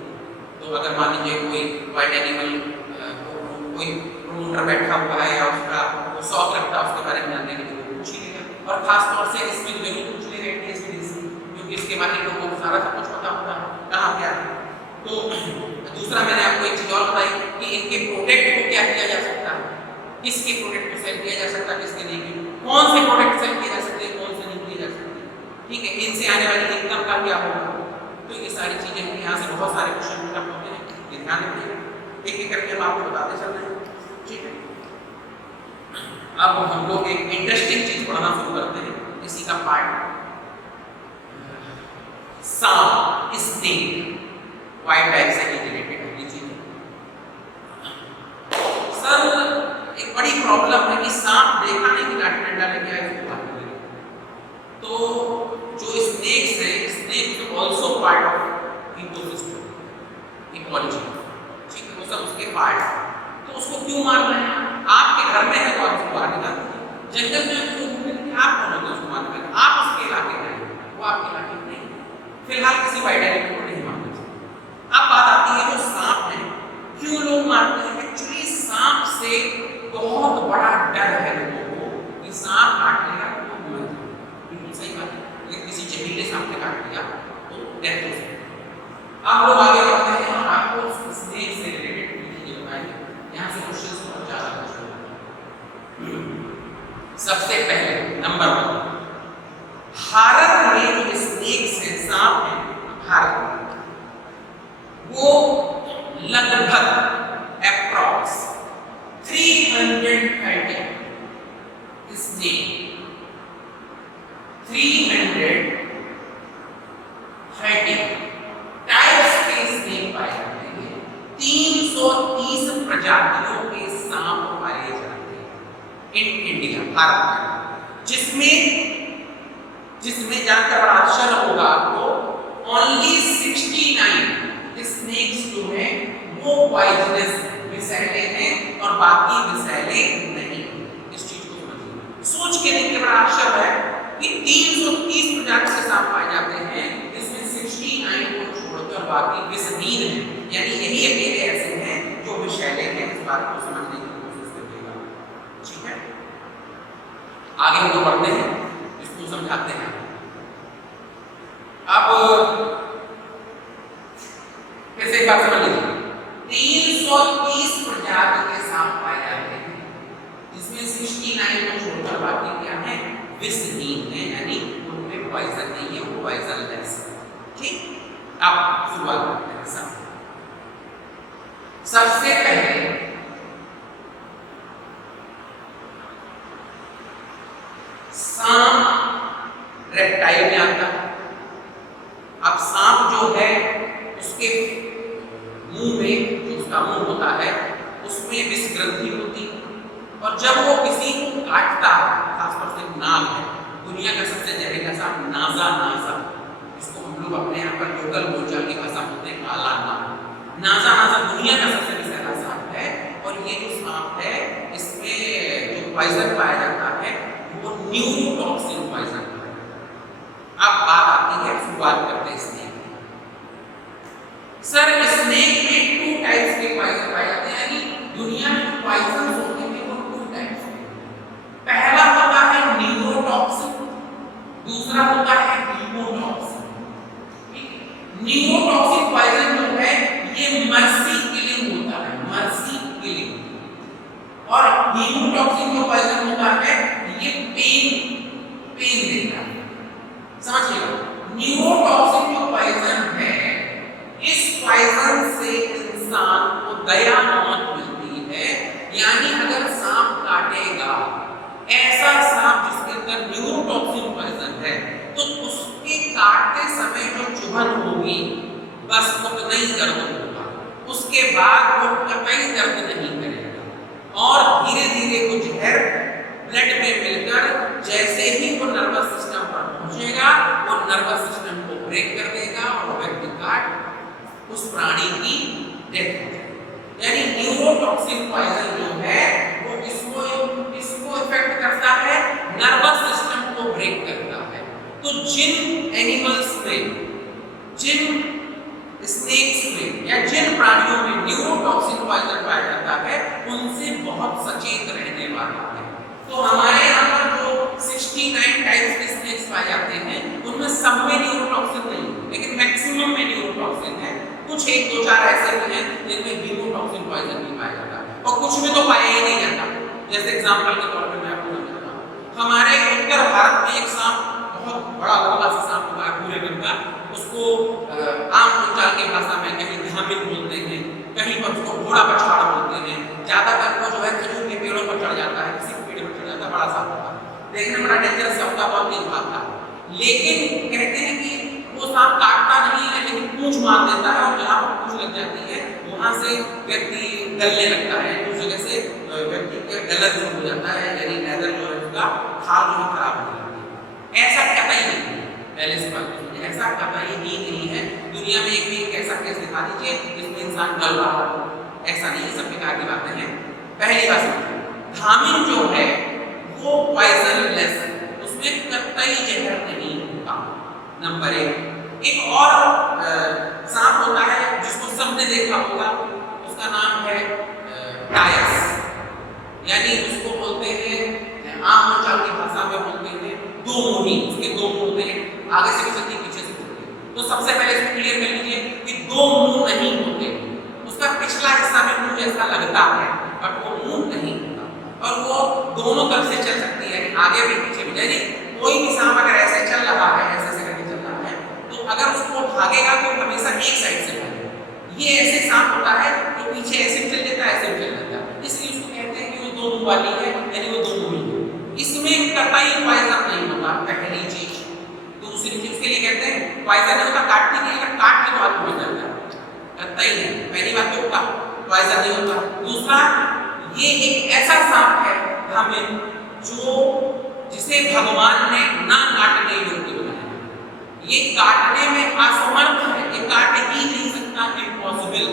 तो अगर मान लीजिए कोई वाइल्ड एनिमल कोई प्रमोटर बैठा हुआ है या उसका वो शौक रखता है उसके बारे में जानने के लिए वो पूछ ही लेगा, और खासतौर से इसमें जरूर पूछ लेगा एनटीएसपीसी, क्योंकि इसके बारे में लोगों को सारा सब कुछ पता होता है कहाँ क्या है। तो दूसरा मैंने आपको एक चीज़ और बताई कि इनके प्रोडक्ट को क्या किया जा सकता है, किसके प्रोडक्ट को सेल किया जा सकता है, किसके नहीं, कौन से प्रोडक्ट सेल किए जा सकते हैं, कौन से नहीं किए जा सकते, ठीक है, इनसे आने वाली इनकम का क्या होगा। तो ये सारी चीज़ें हैं, यहाँ से बहुत सारे क्वेश्चन पुटअप होते हैं, ये ध्यान रखिएगा, एक एक करके हम आपको बताते चल रहे हैं, ठीक है। अब हम लोग एक इंटरेस्टिंग चीज पढ़ना शुरू करते हैं, इसी का पार्ट सांप, स्नेक, वाइल्ड लाइफ से रिलेटेड है ये चीजें। सर एक बड़ी प्रॉब्लम है कि सांप देखा नहीं कि लाठी डंडा लेके आए उसको मार देंगे, तो जो स्नेक्स है, snake also part of ecosystem, ecology, ठीक है, वो सब उसके पार्ट है। तो उसको क्यों मार रहे हैं? आपके घर में है तो आप उसको मार देना, जंगल में आप कौन होगा उसको मारने वाले, आप उसके इलाके में हैं, वो आपके इलाके में नहीं, फिलहाल किसी वाइल्ड एनिमल को नहीं मारना चाहिए। अब बात आती है जो सांप है, क्यों लोग मारते हैं? एक्चुअली सांप से बहुत बड़ा डर है लोगों को कि सांप काट लेगा तो मर जाएगा, बिल्कुल सही बात है, अगर किसी जहरीले सांप ने काट लिया तो डेथ हो सकती है। अब लोग आगे बढ़ते हैं, आपको स्नेक से रिलेटेड चीजें बताएंगे, यहाँ से क्वेश्चन बहुत ज्यादा सबसे पहले नंबर 1, भारत में जो स्नेक्स है, सांप है भारत में, वो लगभग अप्रॉक्स 330 स्नेक, 330 टाइप्स के स्नेक पाए जाते हैं, 330 प्रजातियों के सांप पाए जाते हैं इन इंडिया, भारत में, जिसमें जानकर बड़ा आश्चर्य होगा आपको ओनली 69 स्नेक्स जो है वो पॉइजनस विषैले हैं और बाकी विषैले नहीं। इस चीज को समझिए। सोच के देखिए बड़ा आश्चर्य है कि 330 प्रजाति के सांप पाए जाते हैं, इसमें 69 को छोड़कर बाकी विषहीन हैं, यानी यही अकेले ऐसे हैं जो विषैले हैं। इस बात को समझने की कोशिश करिएगा, ठीक है। आगे हम लोग बढ़ते हैं, इसको समझाते हैं। अब फिर से एक बात समझ लीजिए, 330 प्रजाति के सांप पाए जाते हैं, जिसमें 69 को छोड़कर बाकी क्या है, विषहीन है, यानी उनमें पॉइजन नहीं है, वो पॉइजनलेस है, ठीक। अब शुरुआत करते हैं। सबसे पहले सांप रेप्टाइल में आता है। अब सांप जो है उसके मुंह में, जो उसका मुंह होता है उसमें विष ग्रंथि होती है, और जब वो किसी को काटता है, खासतौर से नाग है, दुनिया का सबसे जहरीला सांप नाजा, इसको हम लोग अपने यहाँ पर लोकल बोलचाल की भाषा बोलते हैं काला नाग। नाजा दुनिया का सबसे विषैला सांप है, और ये जो सांप है इसमें जो पॉइजन पाया जाता है वो न्यूरोटॉक्सिन पॉइजन है। अब बात आती है, शुरुआत करते हैं स्नेक। सर स्नेक में 2 टाइप्स के पॉइजन पाए जाते हैं, यानी दुनिया में जो पॉइजन होते हैं वो 2 टाइप्स के। पहला होता है न्यूरोटॉक्सिन, दूसरा होता है हीमोटॉक्सिन। न्यूरोटॉक्सिन पॉइजन जो है ये मर्सी किलिंग होता है, मर्सी किलिंग, और हीमोटॉक्सिन जो पॉइजन होता है ये पेन देता है। समझिएगा, न्यूरोटॉक्सिन जो पॉइजन है, इस पॉइजन से इंसान को दया मौत मिलती है, यानी अगर सांप काटेगा, ऐसा सांप जिसके अंदर न्यूरोटॉक्सिन पॉइजन है, तो उसके काटते समय जो चुभन होगी बस उतना ही दर्द होगा, उसके बाद वो कतई दर्द नहीं करेगा, और धीरे धीरे वो जहर ब्लड में मिलकर जैसे ही वो नर्वस सिस्टम पर पहुंचेगा, वो नर्वस सिस्टम को ब्रेक कर देगा और व्यक्ति का उस प्राणी की डेथ हो जाएगी। यानी न्यूरोटॉक्सिन पॉइजन जो है वो इसको इफेक्ट करता है, नर्वस सिस्टम को ब्रेक करता है। तो जिन एनिमल्स में, जिन स्नेक्स में या जिन प्राणियों में न्यूरोटॉक्सिन पॉइजन पाया जाता है, उनसे बहुत सचेत रहने वाला है। तो हमारे यहाँ पर जो 69 टाइप्स के स्नेक्स पाए जाते हैं, उनमें सब में न्यूरोटॉक्सिन नहीं, लेकिन मैक्सिमम में न्यूरोटॉक्सिन है। कुछ 1-2-4 ऐसे भी हैं जिनमें हीमोटॉक्सिन पॉइजन नहीं पाया जाता, और कुछ में तो पाया ही नहीं जाता। जैसे एग्जांपल के तौर पे मैं आपको बताता हूँ, हमारे उत्तर भारत में एक सांप, बहुत बड़ा लंबा सा सांप होता है पूरे रंग का, उसको आम बोलचाल की भाषा में कहीं धामिन बोलते हैं, कहीं पर उसको घोड़ा पछवाड़ा बोलते हैं। ज्यादातर वो जो है खजूर के पेड़ों पर चढ़ जाता है, किसी पेड़ पर चढ़ जाता है, बड़ा सांप होता है, देखने में बड़ा डेंजरस होता है, बहुत तेज भागता है। लेकिन कहते हैं कि वो सांप काटता नहीं है, लेकिन पूंछ मार देता है, और जहाँ पर पूंछ लग जाती है वहां से व्यक्ति गलने लगता है, उस जगह से व्यक्ति का गला शुरू हो जाता है, यानी लेदर जो है उसका खाल जो खराब हो जाती है। ऐसा कतई नहीं है, पहले से बात सुनिए, ऐसा कतई ही नहीं है। दुनिया में एक भी ऐसा केस दिखा दीजिए जिसमें इंसान गल रहा हो, ऐसा नहीं है, सब बेकार की बातें हैं। पहली बात समझिए, धामिन जो है वो पॉइजनलेस है, उसमें कतई जहर नहीं होता, नंबर 1। एक और सांप होता है जिसको सबने देखा होगा, उसका नाम है टायस, यानी उसको बोलते हैं आम बोलचाल की भाषा में बोलते हैं दो मुंही। उसके 2 मुंह होते हैं, आगे से भी चलती पीछे से चलती। तो सबसे पहले इसको क्लियर कर लीजिए कि 2 मुंह नहीं होते, उसका पिछला हिस्सा में मुंह जैसा लगता है बट वो मुंह नहीं होता, और वो दोनों तरफ से चल सकती है, आगे भी पीछे भी। यानी कोई भी सांप अगर ऐसे चल रहा है, ऐसे करके चल रहा है, तो अगर उसको भागेगा तो हमेशा एक साइड से भागेगा। ये ऐसे सांप होता है जो पीछे ऐसे भी चल देता है, ऐसे भी चल देता है, इसलिए उसको कहते हैं कि वो 2 मुंह वाली है, यानी वो 2 मुंही है। इसमें कतई पॉइजन नहीं होता, पहली चीज। दूसरी चीज उसके लिए कहते हैं पॉइजन नहीं होता, काटने के लिए, अगर काट के तो आदमी मर जाता है, कतई नहीं। पहली बात तो पॉइजन नहीं होता। दूसरा, ये एक ऐसा सांप है हमें जो जिसे भगवान ने ना काटने योग्य बनाया, ये काटने में असमर्थ है, ये काट ही नहीं सकता, इम्पॉसिबल,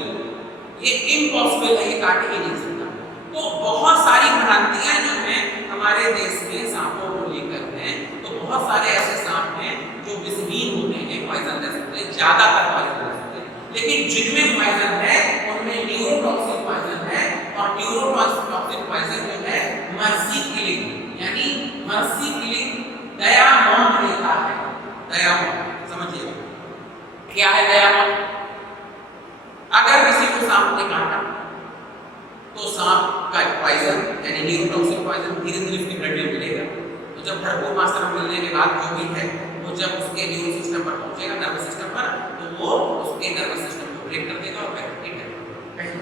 ये इम्पॉसिबल है, ये काट ही नहीं सकता। तो बहुत सारी भ्रांतियां जो हैं हमारे देश में सांपों को लेकर हैं। तो बहुत सारे ऐसे सांप हैं जो विषहीन होते हैं, पॉइजनलेस होते हैं, ज्यादातर पॉइजनलेस होते हैं, लेकिन जिनमें पॉइजन है उनमें न्यूरोटॉक्सिक पॉइजन है। और न्यूरोटॉक्सिक पॉइजन जो है मर्सी किलिंग, यानी मर्सी किलिंग, दया मौत देता है। दया मौत समझिए क्या है दया मौत? अगर किसी को सांप ने काटा तो सांप का पॉइजन यानी न्यूरोटॉक्सिक पॉइजन धीरे धीरे उसके ब्लड में मिलेगा। तो जब भरपूर मात्रा में मिलने के बाद जो भी है वो जब उसके न्यूरो सिस्टम पर पहुंचेगा, नर्वस सिस्टम पर, तो वो उसके नर्वस सिस्टम को ब्रेक कर देगा और बैक्टीरिया पहले।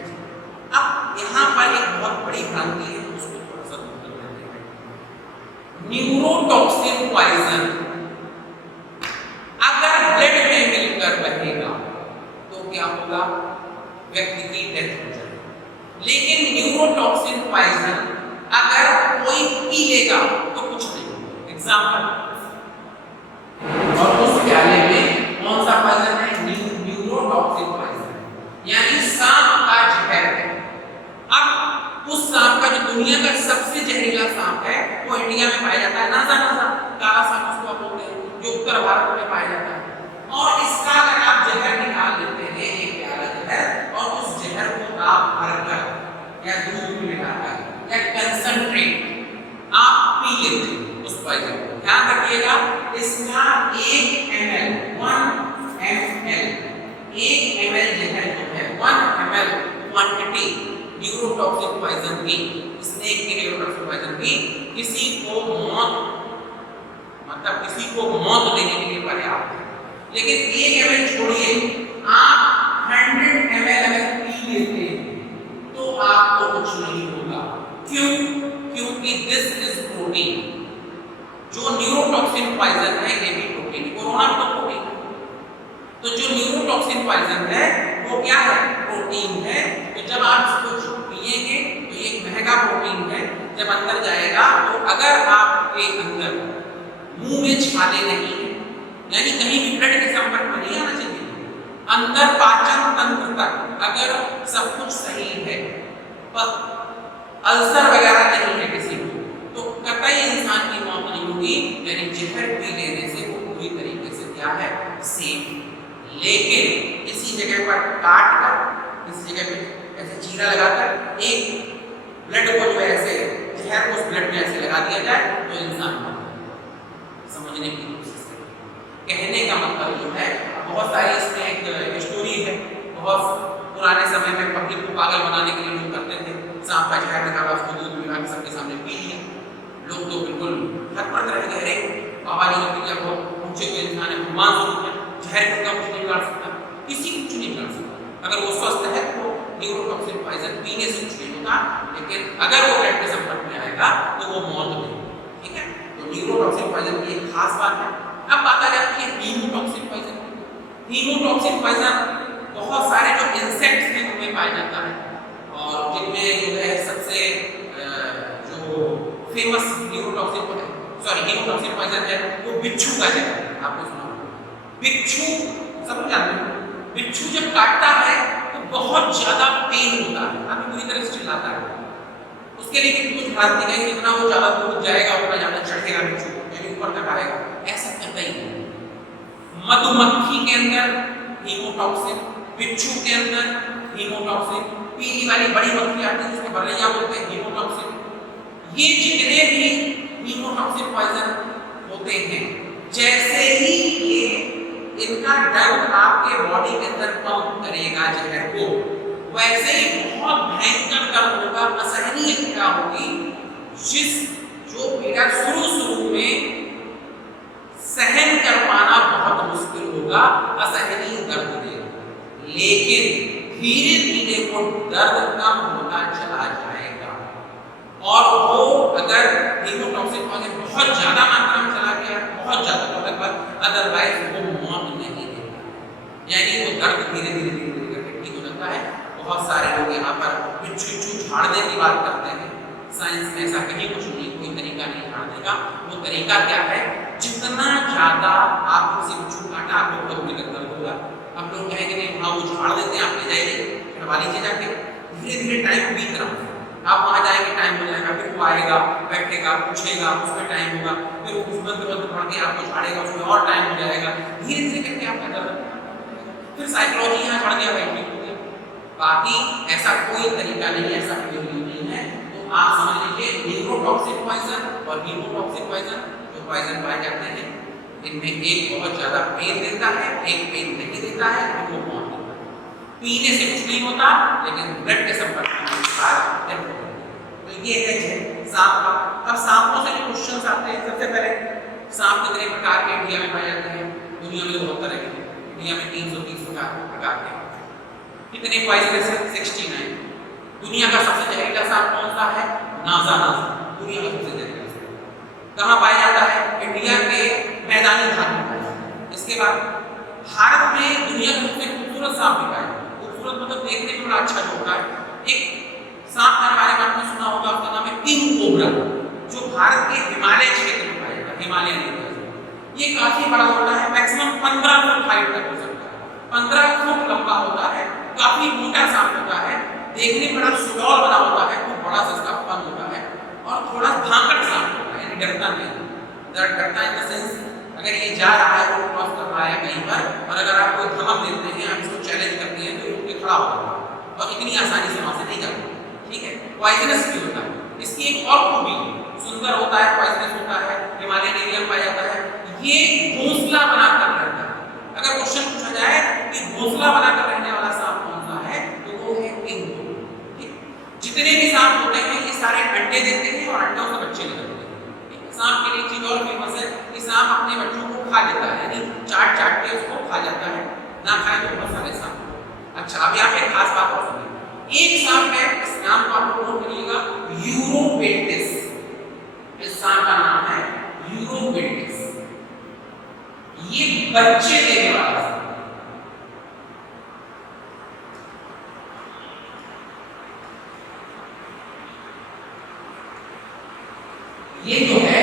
अब यहाँ पर एक बहुत बड़ी भ्रांति है, उसको थोड़ा सा दूर कर देते हैं। न्यूरोटॉक्सिक पॉइजन अगर ब्लड में मिलकर बहेगा तो क्या होगा? व्यक्ति की डेथ हो जाएगी। लेकिन न्यूरोटॉक्सिन पॉइजन अगर कोई पी लेगा तो कुछ नहीं होगा। एग्जांपल, और उस प्याले में कौन सा पॉइजन है? न्यूरोटॉक्सिक पॉइजन, यानी सांप का जहर है। अब उस सांप का जो दुनिया का सबसे जहरीला सांप है वो इंडिया में पाया जाता है, नासा काला सांप उसको बोलते हैं, जो उत्तर भारत में पाया जाता है। और इसका अगर आप जहर निकाल लेते हैं, एक प्याला जहर, और उस जहर को आप भरकर या दूध में मिलाकर या कंसंट्रेट आप पी लेते हैं उस पॉइजन को, ध्यान रखिएगा इसका 1 ml 1 ml जहर जो है 1 ml क्वांटिटी न्यूरोटॉक्सिक पॉइजन की, स्नेक की न्यूरोटॉक्सिक पॉइजन की किसी को मौत, मतलब किसी को मौत देने के लिए पर्याप्त है। लेकिन 1 ml छोड़िए, आप 100 ml अगर पी लेते हैं तो आपको कुछ नहीं होगा। क्यों? क्योंकि दिस इज प्रोटीन। जो न्यूरोटॉक्सिन पॉइजन है ये भी प्रोटीन, कोरोना भी तो प्रोटीन है। तो जो न्यूरोटॉक्सिन पॉइजन है वो क्या है? प्रोटीन है। तो जब आप इसको पिएंगे तो ये महंगा प्रोटीन है, जब अंदर जाएगा तो अगर आपके अंदर मुंह में छाले नहीं है, यानी कहीं भी ब्लड के संपर्क में नहीं आना चाहिए, अंदर पाचन तंत्र तक अगर सब कुछ सही है, पर अल्सर वगैरह नहीं है किसी को, तो कतई इंसान की मौत नहीं होगी, यानी जहर पी लेने से वो पूरी तरीके से क्या है? सेफ। लेकिन इसी जगह पर काट कर, इस जगह पे ऐसे चीरा लगाकर एक ब्लड को जो ऐसे जहर को उस ब्लड में ऐसे लगा दिया जाए तो इंसान मर जाए। समझने की कोशिश करें, कहने का मतलब जो है, बहुत सारी इसमें एक स्टोरी है, बहुत पुराने समय में पब्लिक को पागल बनाने के लिए लोग करते थे, सांप का जहर निकाला, उसको दूध मिला के सबके सामने पी लिया। लोग तो बिल्कुल हड़बड़ रह गए, बाबा जी ने पी लिया, बहुत ऊंचे कोई इंसान है, भगवान स्वरूप है, जहर का कुछ नहीं कर सकता, किसी को कुछ नहीं कर सकता। अगर वो स्वस्थ है तो न्यूरोटॉक्सिन पॉइजन पीने से कुछ नहीं होता, लेकिन अगर वो ब्लड के संपर्क में आएगा तो वो मौत होगी। ठीक है, तो न्यूरोटॉक्सिन पॉइजन की एक खास बात है। अब बात आ जाती है हीमोटॉक्सिन पॉइजन। हीमोटॉक्सिन पॉइजन बहुत सारे जो इंसेक्ट्स हैं उनमें पाया जाता है, और जिनमें जो है सबसे जो फेमस हीमोटॉक्सिन पॉइजन है वो बिच्छू का है। आपने सुना बिच्छू, सब जानते हैं, बिच्छू जब काटता है तो बहुत ज्यादा पेन होता है, आदमी पूरी तरह से चिल्लाता है। उसके लिए कुछ भ्रांति नहीं, जितना वो ज्यादा दूर जाएगा उतना ज्यादा चढ़ेगा बिच्छू, यानी ऊपर तक आएगा, ऐसा करता ही नहीं। मधुमक्खी के अंदर हीमोटॉक्सिन, बिच्छू के अंदर हीमोटॉक्सिन, पीली वाली बड़ी मक्खी आती है जिसको बरैया बोलते हैं, हीमोटॉक्सिन। ये जितने भी हीमोटॉक्सिन पॉइजन होते हैं, जैसे ही ये इनका ड्रग आपके बॉडी के अंदर पंप करेगा जहर को, वैसे ही बहुत भयंकर दर्द होगा, असहनीय पीड़ा होगी, जो पीड़ा शुरू में सहन कर पाना बहुत मुश्किल होगा, असहनीय दर्द देगा। लेकिन धीरे धीरे वो दर्द कम होता चला जाएगा, और वो अगर हीमोटॉक्सिन पॉइजन बहुत ज्यादा मात्रा में चला गया, बहुत ज्यादा तो लगभग, अदरवाइज वो मौत नहीं देता, यानी वो दर्द धीरे धीरे करके ठीक हो जाता है। बहुत सारे लोग यहाँ पर बिच्छू झाड़ने की बात करते हैं, साइंस में ऐसा कहीं कुछ नहीं, कोई तरीका नहीं झाड़ने का। वो तरीका क्या है? जितना ज्यादा आप किसी बिच्छू काटा कटवा लीजिए जाके, धीरे धीरे टाइम बीत रहा है, आप वहां जाएंगे टाइम हो जाएगा, फिर वो आएगा बैठेगा पूछेगा उसमें टाइम होगा, फिर वो उस बंद पढ़ के आपको झाड़ेगा उसमें और टाइम हो जाएगा, धीरे धीरे करके आपका दर्द फिर साइकोलॉजी यहाँ पढ़ गया भाई ठीक हो गया। बाकी ऐसा कोई तरीका नहीं है, ऐसा कोई नहीं है। तो आप समझ लीजिए न्यूरोटॉक्सिक पॉइजन और हीमोटॉक्सिक पॉइजन जो पॉइजन पाए जाते हैं इनमें एक बहुत ज्यादा पेन देता है, एक पेन नहीं देता है, वो बहुत देता है। पीने से कुछ नहीं होता लेकिन ब्लड के संपर्क में बाद तो ये है सांप का। अब सांपों से जो क्वेश्चंस आते हैं, सबसे पहले सांप कितने प्रकार के इंडिया में पाए जाते हैं? दुनिया में तो बहुत तरह के, इंडिया में 330 प्रकार के। कितने पॉइजनस है? 69। दुनिया का सबसे जहरीला सांप कौन सा है? नाजा नाजा, दुनिया का सबसे जहरीला सांप। कहाँ पाया जाता है? इंडिया के मैदानी भाग में पाया जाता है। इसके बाद भारत में दुनिया का सबसे खूबसूरत सांप भी पाया जाता है। खूबसूरत मतलब देखने में बड़ा अच्छा होता है। एक सांप के बारे में आपने सुना होगा, उसका नाम है किंग कोबरा, जो भारत के हिमालय क्षेत्र में पाया जाता है, हिमालयन एरिया में। ये काफी बड़ा होता है, मैक्सिमम 15 फुट हाइट तक हो सकता है, 15 फुट लंबा होता है, काफी मोटा सांप होता है, देखने में बड़ा सुडौल बना होता है, खूब बड़ा सा इसका फन होता है और थोड़ा भांगड़ सांप होता है, यानी डरता नहीं। डरता इन द सेंस अगर ये जा रहा है रोड क्रॉस कर रहा है कहीं पर और अगर आप कोई धमक देते हैं, आप इसको चैलेंज करते हैं तो ये खड़ा हो जाता है और इतनी आसानी से वहां से नहीं जाता। ठीक है, पॉइजनस भी होता है। इसकी एक और खूबी, सुंदर होता है, पॉइजनस होता है, हिमालयन एरिया में पाया जाता है। ये घोंसला बनाकर रहता है। अगर क्वेश्चन पूछा जाए कि घोंसला बनाकर रहने वाला सांप कौन सा है, तो वो है किंग कोबरा। जितने भी सांप होते हैं ये सारे अंडे देते हैं और अंडों से बच्चे निकलते हैं। सांप के लिए एक चीज और फेमस है कि सांप अपने बच्चों को खा लेता है, यानी चाट चाट के उसको खा जाता है, ना खाए तो बहुत सारे सांप। अच्छा, अब यहाँ पे खास बात और सुनिए, एक सांप है, इस नाम को आप नोट करिएगा, यूरोपेटिस। इस सांप का नाम है यूरोपेटिस। ये बच्चे देने वाला सांप, ये जो है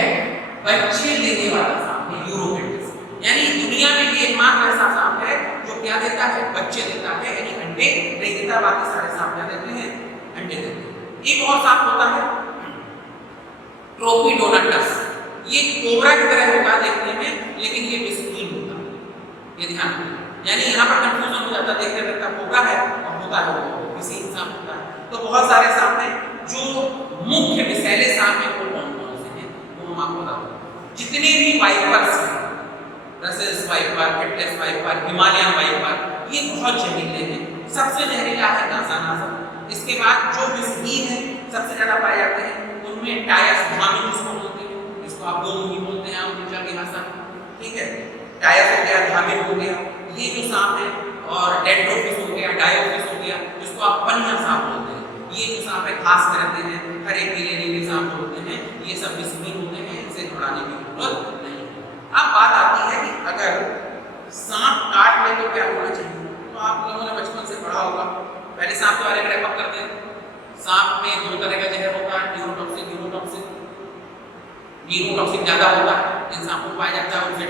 बच्चे देने वाला सांप है यूरोपेटिस। यानी दुनिया में ये एकमात्र ऐसा सांप है जो क्या देता है? बच्चे देता है, यानी अंडे नहीं देता। बाकी सारे सांप क्या देते हैं? अंडे देते हैं। एक और सांप होता है ट्रोपिडोनाटस। ये कोबरा की तरह होता है देखने में, लेकिन ये विषहीन होता है, ये ध्यान रखना। यानी यहाँ पर कंफ्यूजन हो जाता है, देखने लगता कोबरा है और होता है वो विषहीन सांप होता है। तो बहुत सारे सांप हैं, जो मुख्य विषैले सांप हैं वो कौन कौन से हैं वो हम आपको बताते हैं। जितने भी वाइपर्स हैं, Russell's viper, headless viper, Himalayan viper, ये बहुत जहरीले हैं। सबसे जहरीला है नासा नासा। इसके बाद जो विषहीन है सबसे ज्यादा पाए जाते हैं, उनमें टायस धामी जिसको बोलते हैं, जिसको आप दो मुही बोलते हैं ऊंचा की भाषा। ठीक है, टायस हो गया, धामी हो गया, ये जो सांप है, और डेंड्रोफिस हो गया, डायोफिस हो गया, जिसको आप पनिया सांप बोलते हैं। ये जो सांप है घास में रहते हैं, हरे पीले नीले सांप होते हैं, ये सब विषहीन होते हैं, इनसे घबराने की जरूरत नहीं। अब बात आती है कि अगर सांप काट ले तो क्या होना चाहिए? तो आप लोगों ने बचपन से पढ़ा होगा, पहले सांप के बारे में रैप अप करते हैं। सांप में दो तरह का जहर होता है, न्यूरोटॉक्सिक, न्यूरोटॉक्सिक। न्यूरोटॉक्सिक ज्यादा होता है, इन सांपों को पाया जाता है, उनसे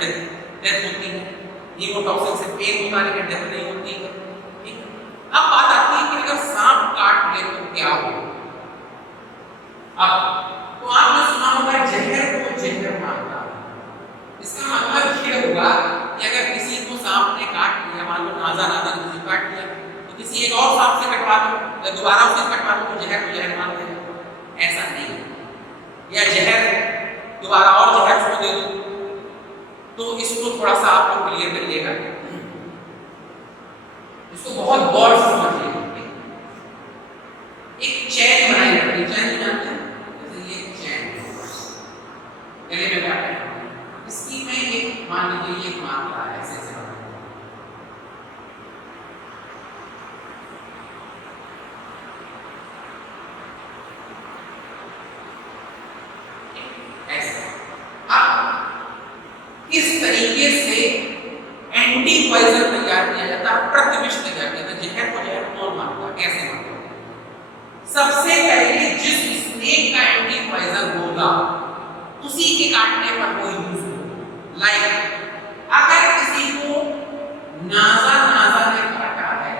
डेथ होती है। न्यूरोटॉक्सिक से पेन होता है लेकिन डेथ नहीं होती है। ठीक है, अब बात आती है कि अगर सांप काट ले तो क्या होगा? अब तो आपने सुना होगा जहर को जहर मारता है। इसका मतलब ये होगा कि अगर किसी को सांप ने काट लिया, मान लो नाजा नाजा ने किसी काट लिया, तो किसी एक और सांप से कटवा दो, या दोबारा उसे कटवा दो तो जहर को जहर मार देगा। ऐसा नहीं है, या जहर दोबारा और जहर छोड़ दे दो। तो इसको थोड़ा सा आप लोग क्लियर करिएगा, इसको बहुत गौर से समझिएगा। एक चैन बनाई जाती है, चैन जानते हैं, जैसे ये चैन गले में क्या है, इसकी में एक मान लीजिए एक मात्रा है, ऐसे ऐसे किस तरीके से एंटी पॉइजन तैयार किया जाता है, प्रतिविष तैयार किया जाता है, जहर को जहर कौन मारता है, कैसे मारता है? सबसे पहले जिस स्नेक का एंटी पॉइजन होगा उसी के काटने पर वो यूज होगा। लाइक अगर किसी को नाजा नाजा ने काटा है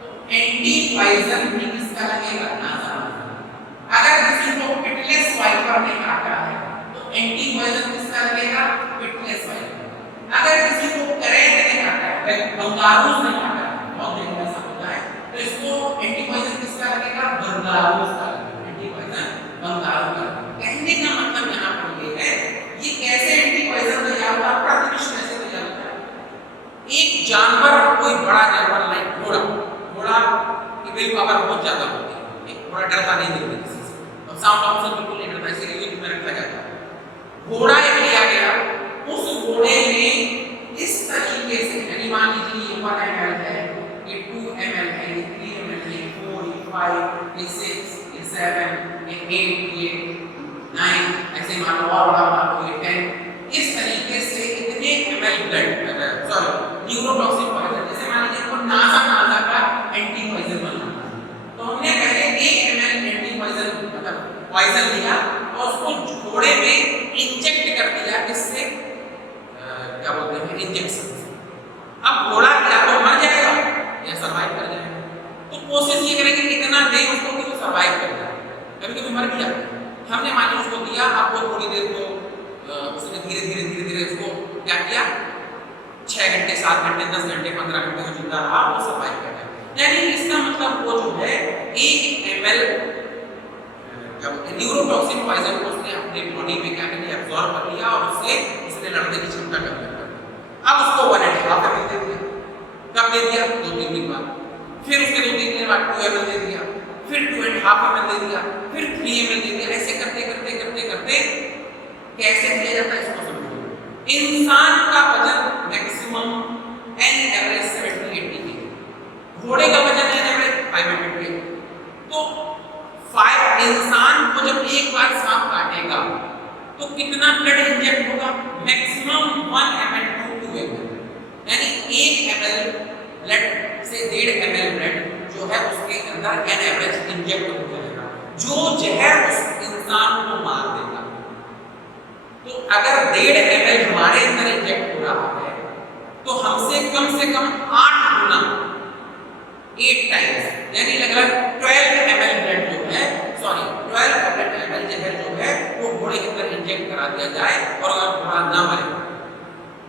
तो एंटी बंगारूस ने काटा है, बहुत जगह ऐसा होता है, तो इसको एंटी पॉइजन किसका लगेगा, बंगारूस का लगेगा, एंटी पॉइजन बंगारूस का। कहने का मतलब यहाँ पर ये है, ये कैसे एंटी पॉइजन तैयार होता है, प्रतिविष कैसे तैयार होता है। एक जानवर, कोई बड़ा जानवर लाइक घोड़ा, घोड़ा की विल पावर बहुत ज्यादा होती है, एक घोड़ा डरता नहीं है किसी से, और साउंड ऑप्शन बिल्कुल नहीं डरता, इसीलिए युद्ध में रखा जाता है। घोड़ा एक लिया गया, उस घोड़े में इस तरीके से, यानी मान लीजिए ये 1 ml है, ये 2 ml है, ये 3 ml है, 4, ये 5, ये 6, ये 7, ये 8, ये 9, ऐसे मान लो, और बड़ा मान लो ये 10, इस तरीके से इतने ml blood, sorry neurotoxic poison, जैसे मान लीजिए को नासा का एंटी पॉइजन बनाना है, तो हमने पहले 1 ml एंटी पॉइजन मतलब पॉइजन लिया और उसको घोड़े में इंजेक्ट कर दिया, किससे, क्या बोलते हैं, इंजेक्शन। अब घोड़ा या तो मर जाएगा या सरवाइव कर जाएगा, तो कोशिश ये करेंगे कि इतना दें उसको कि वो सरवाइव कर जाए, कभी कभी मर भी जाता है। हमने मान लो उसको दिया, आपको थोड़ी देर को उसने धीरे धीरे उसको क्या किया, 6 घंटे 7 घंटे 10 घंटे 15 घंटे वो जिंदा रहा, वो सरवाइव कर गया। यानी इसका मतलब वो जो है 1 ml न्यूरोटॉक्सिक पॉइजन को उसने अपने बॉडी में क्या किया, एब्जॉर्ब कर लिया और उससे उसने लड़ने की क्षमता कम कर दी। अब उसको 1.5 ml दे दिया, कब दे दिया, 2-3 दिन बाद, फिर उसके 2-3 दिन बाद 2 ml दे दिया, फिर 2.5 ml दे दिया, फिर 3 ml दे दिया, ऐसे करते करते करते करते कैसे दिया जाता है इसको समझो। इंसान का वजन मैक्सिमम एन एवरेज 70-80 kg, घोड़े का वजन एन एवरेज 500 kg, तो 5 इंसान को जब एक बार सांप काटेगा तो कितना ब्लड इंजेक्ट होगा, मैक्सिमम 1 ml to 2 ml, यानी 1 ml ब्लड से 1.5 ml ब्लड जो है उसके अंदर एन एवरेज इंजेक्ट हो जाएगा, जो जहर उस इंसान को मार देगा। तो अगर 1.5 ml हमारे अंदर इंजेक्ट हो रहा है तो हमसे कम से कम 8 गुना, 8 टाइम्स, यानी लगभग 12 ml ब्लड जो है, सॉरी 12 ml जहर जो है वो घोड़े के अंदर इंजेक्ट करा दिया जाए, और अगर घोड़ा ना मरे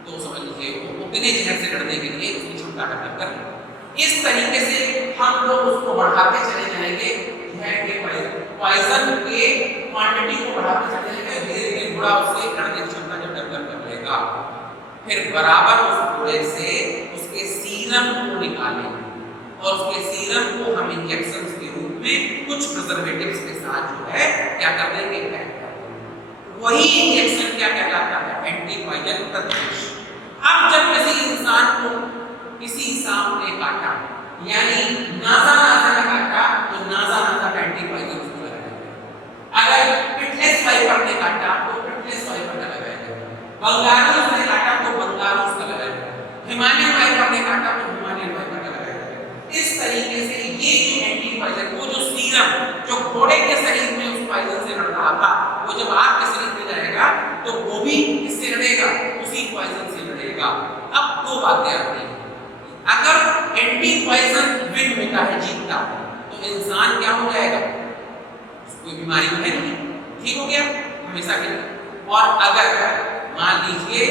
तो समझ लीजिए वो उतने जहर से लड़ने के लिए उसकी क्षमता डेवलप कर ले। इस तरीके से हम लोग उसको बढ़ाते चले जाएंगे, जहर के पॉइजन के क्वांटिटी को बढ़ाते चले जाएंगे, धीरे धीरे घोड़ा उससे लड़ने की क्षमता जब डेवलप कर लेगा, फिर बराबर उस घोड़े से उसके सीरम को निकालेंगे और उसके सीरम को हम इंजेक्शन के रूप में कुछ प्रिजर्वेटिव्स के साथ जो है क्या कर देंगे, पैक कर देंगे। वही इंजेक्शन क्या कहलाता है, एंटी पॉइजन प्रतिविष। अब जब किसी इंसान को किसी सांप ने काटा, यानी नासा ने काटा, तो नासा का एंटी पॉइजन उसको लगाएगा। अगर पिटलेस वाइपर ने काटा तो पिटलेस वाइपर का लगाएगा, बंगारूस ने काटा तो बंगारूस का लगाएगा, हिमालयन वाइपर ने काटा तो हिमालयन वाइपर का लगाएगा। इस तरीके से ये जो एंटी पॉइजन, वो जो सीरम जो घोड़े के शरीर में उस पॉइजन से लड़ रहा था, वो जब आपके शरीर में जाएगा तो वो भी इससे लड़ेगा, उसी पॉइजन से लड़ेगा। अब 2 बातें आती हैं, अगर एंटी पॉइजन विन होता है, जीतता है, तो इंसान क्या हो जाएगा, कोई बीमारी तो है नहीं, ठीक हो गया हमेशा के लिए। और अगर मान लीजिए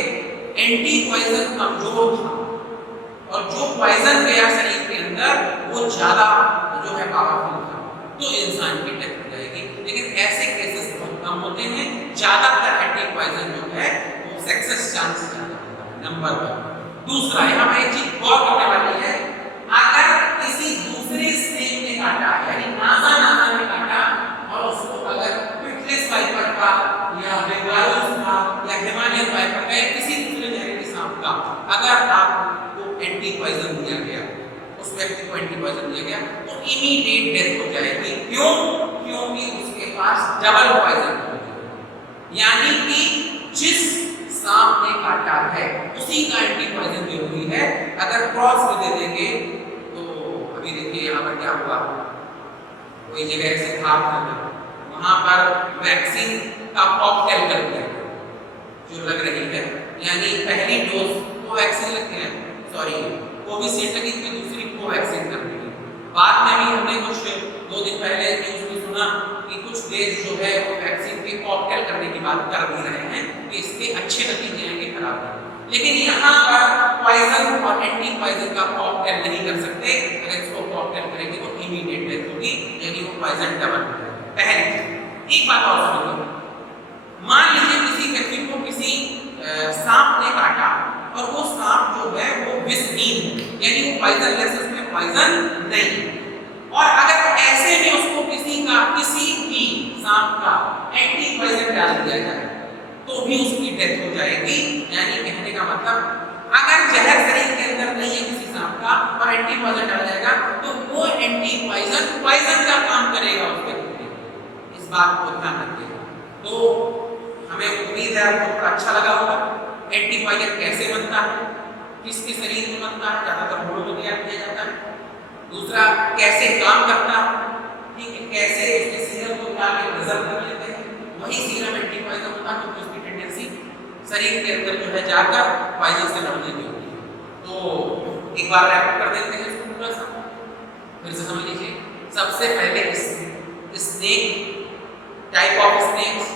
एंटी पॉइजन कमजोर था और जो पॉइजन गया शरीर के अंदर वो ज्यादा जो है पावरफुल था, तो इंसान की डेथ हो जाएगी। लेकिन ऐसे केसेस बहुत कम होते हैं, ज्यादातर एंटी पॉइजन जो है वो सक्सेस चांस ज्यादा होता है, नंबर 1। दूसरा, यहाँ पर एक चीज गौर करने वाली है, अगर किसी दूसरे स्नेक ने काटा, यानी नासा ने काटा, और उसको अगर पिटलेस वाइपर का या बेंगालूस का या हिमालयन वाइपर का या किसी दूसरे जहरीले सांप का अगर आपको एंटी पॉइजन दिया गया, उस व्यक्ति को एंटी पॉइजन दिया गया, तो इमीडिएट डेथ हो जाएगी। क्यों? क्योंकि उसके पास डबल पॉइजन हो गया, यानी कि जिस सांप ने काटा है उसी का एंटी पॉइजन जरूरी है। अगर क्रॉस में दे देंगे तो अभी देखिए यहाँ पर क्या हुआ, कोई जगह ऐसे था वहां पर वैक्सीन का कॉकटेल कर दिया जो लग रही है, यानी पहली डोज को वैक्सीन लगती है, सॉरी कोविशील्ड लगी थी, दूसरी को वैक्सीन कर दी। बाद में भी हमने कुछ 2 दिन पहले न्यूज में सुना कि कुछ देश जो है वो वैक्सीन के कॉकटेल करने की बात कर भी रहे हैं कि इसके अच्छे नतीजे आएंगे, खराब नहीं। लेकिन यहाँ पर पॉइजन और एंटी पॉइजन का पॉइजन डबल हो जाएगा। पहली चीज। एक बात और समझ लो, मान लीजिए किसी व्यक्ति को किसी सांप ने काटा और वो सांप जो है वो विषहीन है, यानी वो पॉइजनलेस, उसमें पॉइजन नहीं है, और अगर ऐसे में उसको किसी भी सांप का एंटी पॉइजन डाल दिया जाए तो भी उसकी डेथ हो जाएगी। यानी कहने का मतलब अगर जहर शरीर के अंदर नहीं है किसी सांप का और एंटी पॉइजन डाला जाएगा तो वो एंटी पॉइजन का काम करेगा उस व्यक्ति पे। इस बात को ध्यान रखिएगा। तो हमें उम्मीद है आपको थोड़ा अच्छा लगा होगा। एंटी पॉइजन कैसे बनता है, किसके शरीर में बनता है, ज्यादातर घोड़ों में तैयार किया जाता है। दूसरा, कैसे काम करता है, ठीक है, कैसे उसके सीरम को डाल के रिजर्व कर लेते हैं, वही सीरम एंटी पॉइजन होता है क्योंकि उसकी टेंडेंसी शरीर के अंदर जो है जाकर पॉइजन से लड़ने की होती है। तो एक बार रैप कर देते हैं इसको पूरा सा, फिर से समझ लीजिए। सबसे पहले स्नेक, टाइप ऑफ स्नेक्स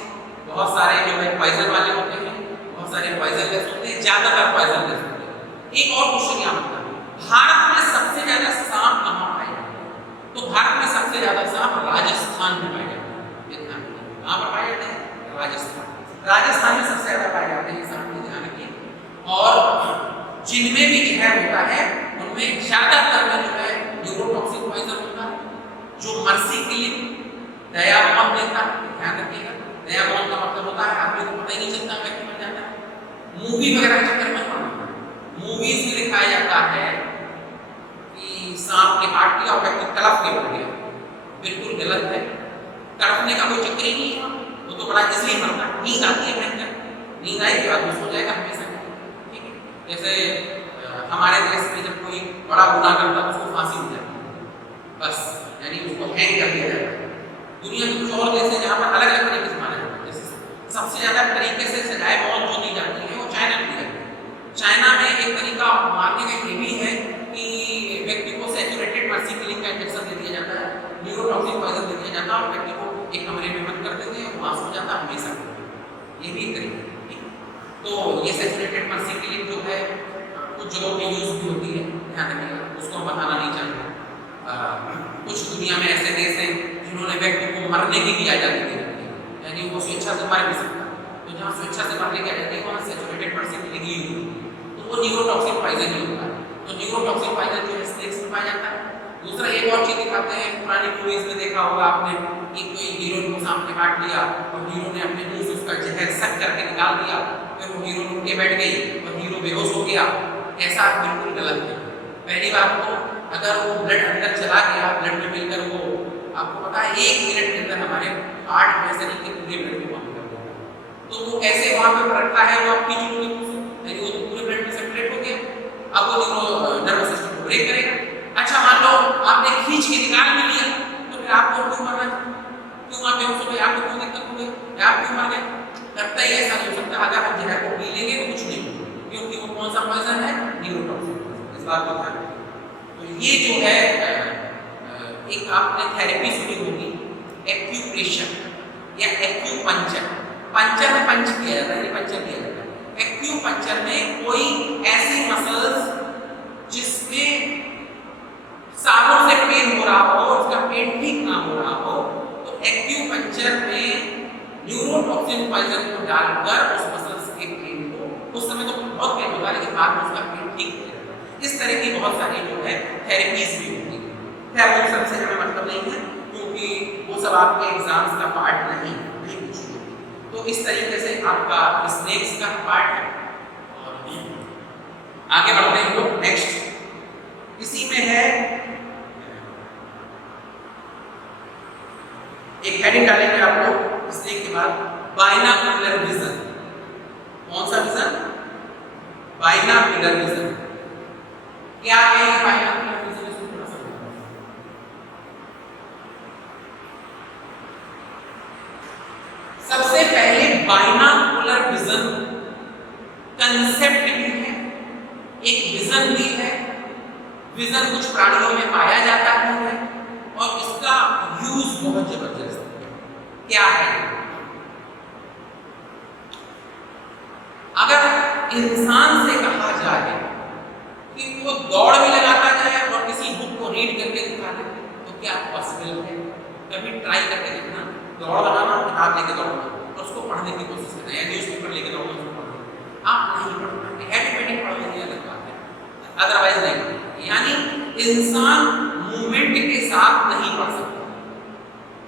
बहुत सारे जो है पॉइजन वाले होते हैं, बहुत सारे पॉइजनलेस होते हैं, ज्यादातर पॉइजनलेस होते हैं। एक और क्वेश्चन यहाँ होता है, भारत में सबसे ज्यादा सांप कहाँ पाए जाते हैं? तो भारत में सबसे ज्यादा सांप राजस्थान में पाए जाते हैं। कहाँ पर पाए जाते हैं? राजस्थान में सबसे ज्यादा पाए जाते हैं सांप, ध्यान रखिए। और जिनमें भी जहर होता है उनमें ज्यादातर में जो है न्यूरोटॉक्सिक पॉइजन होता है, जो मर्सी किलिंग दया मौत देता है। ध्यान रखिएगा, दया मौत का मतलब होता है आदमी को पता ही नहीं चलता, व्यक्ति मर जाता है। मूवी वगैरह के चक्कर में पड़ना, मूवीज में दिखाया जाता है कि सांप ने काट दिया और व्यक्ति तड़प के मर गया। बिल्कुल गलत है, तड़पने का कोई चक्कर ही नहीं है, वो तो बड़ा इसलिए मरता है। नींद आती है भयंकर, नींद आई के बाद वो सो जाएगा हमेशा, ठीक है। जैसे हमारे देश में जब कोई बड़ा गुनाह करता है उसको फांसी हो जाती है, बस, यानी उसको हैंग कर दिया जाता है। दुनिया के कुछ और देश हैं जहाँ पर अलग अलग तरीके से माना जाता है। जैसे सबसे ज्यादा तरीके से सजाए मौत जो दी जाती है वो चाइना में दी जाती है। चाइना में एक तरीका मारने का ये भी है कि व्यक्ति को सैचुरेटेड मर्सी किलिंग का इंजेक्शन दे दिया जाता है, न्यूरोटॉक्सिक पॉइजन दे दिया जाता है और व्यक्ति को एक कमरे में बंद कर देते हैं, वहां सो जाता है हमेशा। ये भी एक तरीका है। तो ये सैचुरेटेड मर्सी किलिंग जो है कुछ जगहों पे यूज भी होती है, ध्यान रखिएगा, उसको बताना नहीं चाहिए। कुछ दुनिया में ऐसे देश हैं जिन्होंने व्यक्ति को मरने की भी आजादी दे रखी है, यानी वो स्वेच्छा से मर भी सकता है। तो जहाँ स्वेच्छा से मरने की आजादी है वहाँ सैचुरेटेड मर्सी किलिंग यूज होती है, तो वो न्यूरोटॉक्सिक पॉइजन ही होता है। तो न्यूरोटॉक्सिक पॉइजन जो है स्नेक्स में पाया जाता है। दूसरा एक और चीज दिखाते हैं, पुरानी मूवीज में देखा होगा आपने कि कोई हीरोइन को सांप ने काट लिया और हीरो ने अपने मुंह से उसका जहर सक करके निकाल दिया, फिर वो हीरोइन उठ के बैठ गई और हीरो बेहोश हो गया। ऐसा बिल्कुल गलत है। पहली बात तो अगर वो ब्लड अंदर चला गया, ब्लड में मिलकर वो, आपको पता है 1 मिनट के अंदर हमारे हार्ट में शरीर के पूरे ब्लड को पंप कर देता है। तो वो कैसे वहां पे रखा है वो आप खींच लोगे मुंह से, यानी वो तो पूरे ब्लड में सर्कुलेट हो गया। अब वो नर्वस सिस्टम को ब्रेक करेगा। अच्छा मान लो आपने खींच के निकाल भी लिया तो फिर आपको क्यों मरना, क्यों आप बेहोश हो गए, आपको क्यों दिक्कत हो गई, आप क्यों मर गए? करता ही ऐसा नहीं हो सकता। अगर हम जहर को पी लेंगे तो कुछ नहीं होगा, क्योंकि वो कौन सा पॉइजन है? न्यूरोटॉक्सिक। इस बात को ध्यान रखिए। तो ये जो है एक आपने थेरेपी सुनी होगी, एक्यूप्रेशर या एक्यूपंक्चर। पंचर में पंच किया जाता है, पंचर किया जाता है। एक्यूपंक्चर में कोई ऐसी मसल्स जिसमें सालों से पेन हो रहा हो, उसका पेन ठीक ना हो रहा हो, तो एक्यूपंक्चर में न्यूरोटॉक्सिन पॉइजन को डालकर उस मसल्स के पेन को, उस समय तो बहुत पेन होता है लेकिन बाद में उसका पेन ठीक हो जाता है। इस तरह की बहुत सारी जो है थेरेपीज भी होती है। खैर वो सबसे हमें मतलब नहीं है क्योंकि वो सब आपके एग्जाम्स का पार्ट नहीं कुछ भी। तो इस तरीके से आपका स्नेक्स का पार्ट है। और आगे बढ़ते हैं लोग नेक्स्ट। इसी में है एक हेडिंग डालेंगे आप लोग स्नेक के बाद, बाइनोकुलर विजन। कौन सा विजन? Binocular vision. क्या है ये बाइनोकुलर विजन? सबसे पहले बाइनोकुलर विजन कंसेप्ट भी है, एक विजन भी है। विजन कुछ प्राणियों में पाया जाता है और इसका यूज बहुत जबरदस्त है। क्या है? अगर इंसान से कहा जाए कि वो दौड़ भी लगाता जाए और किसी बुक को रीड करके दिखा दे तो क्या पॉसिबल है? कभी ट्राई करके देखना, दौड़ लगाना, किताब लेके दौड़ना और उसको पढ़ने की कोशिश करना, या न्यूज़पेपर लेके दौड़ना, उसको पढ़ना। आप नहीं पढ़ पाएंगे, हैबिट पढ़ लेंगे अलग बात है, अदरवाइज नहीं। यानी इंसान मूवमेंट के साथ नहीं पढ़ सकता,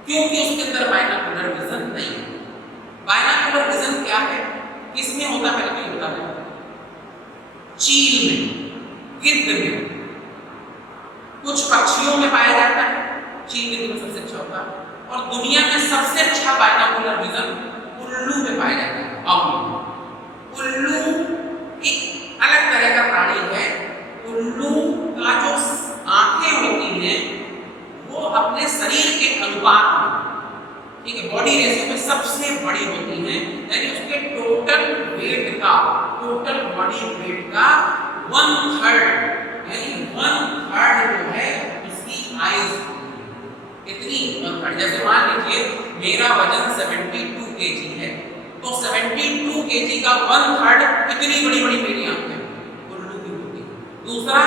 क्योंकि उसके अंदर बाइनोकुलर विजन नहीं है। बाइनोकुलर विजन क्या है, किसमें होता है, पहले होता है चील में, गिद्ध में, कुछ पक्षियों में पाया जाता है, चील गिद्ध में सबसे अच्छा होता है, और दुनिया में सबसे अच्छा बाइनोकुलर विजन उल्लू में पाया जाता है। उल्लू एक अलग तरह का प्राणी है। उल्लू का जो आंखें होती हैं वो अपने शरीर के अनुपात में, ठीक है, बॉडी रेशियो में सबसे बड़ी होती हैं, यानी उसके टोटल वेट का, टोटल बॉडी वेट का 1/3, यानी 1/3 जो है उसकी आइज कितनी, 1/3। जैसे मान लीजिए मेरा वजन 72 kg है, तो 72 kg का 1/3 कितनी बड़ी बड़ी मेरी आंखें उल्लू की होती है। दूसरा,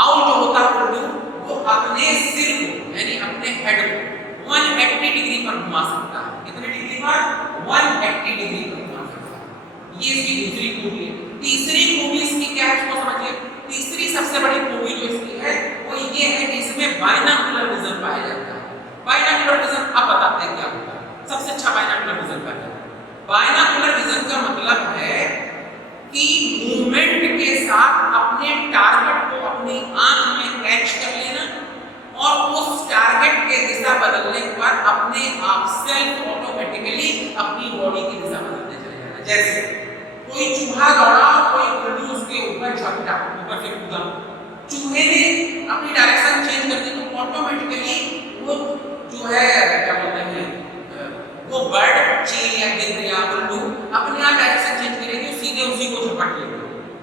आउल जो होता है उल्लू, वो अपने सिर को, यानी अपने हेड को 180 डिग्री पर घुमा सकता है। कितने डिग्री पर? 180 डिग्री पर घुमा सकता है। ये इसकी दूसरी खूबी है। तीसरी खूबी इसकी क्या है, इसको समझिए। तीसरी सबसे बड़ी खूबी जो इसकी है वो ये है कि इसमें बाइनोकुलर विजन पाया जाता है। बाइनोकुलर विजन अब बताते हैं क्या होता है। सबसे अच्छा बाइनोकुलर विजन क्या है? बाइनोकुलर विजन का मतलब है कि मूवमेंट के साथ अपने टारगेट को अपनी आंख में कैच कर लेना और उस टारगेट के दिशा बदलने पर अपने आप सेल्फ ऑटोमेटिकली अपनी बॉडी की दिशा बदलते चले जाना। जैसे कोई चूहा दौड़ा, कोई उल्लू उसके ऊपर झपटा, ऊपर से कूदा, चूहे ने अपनी डायरेक्शन चेंज कर दी तो ऑटोमेटिकली वो जो है क्या बोलते हैं, वो बर्ड, चील या गिद्ध या उल्लू अपने आप डायरेक्शन चेंज करेगी, सीधे उसी को झपट लेगी।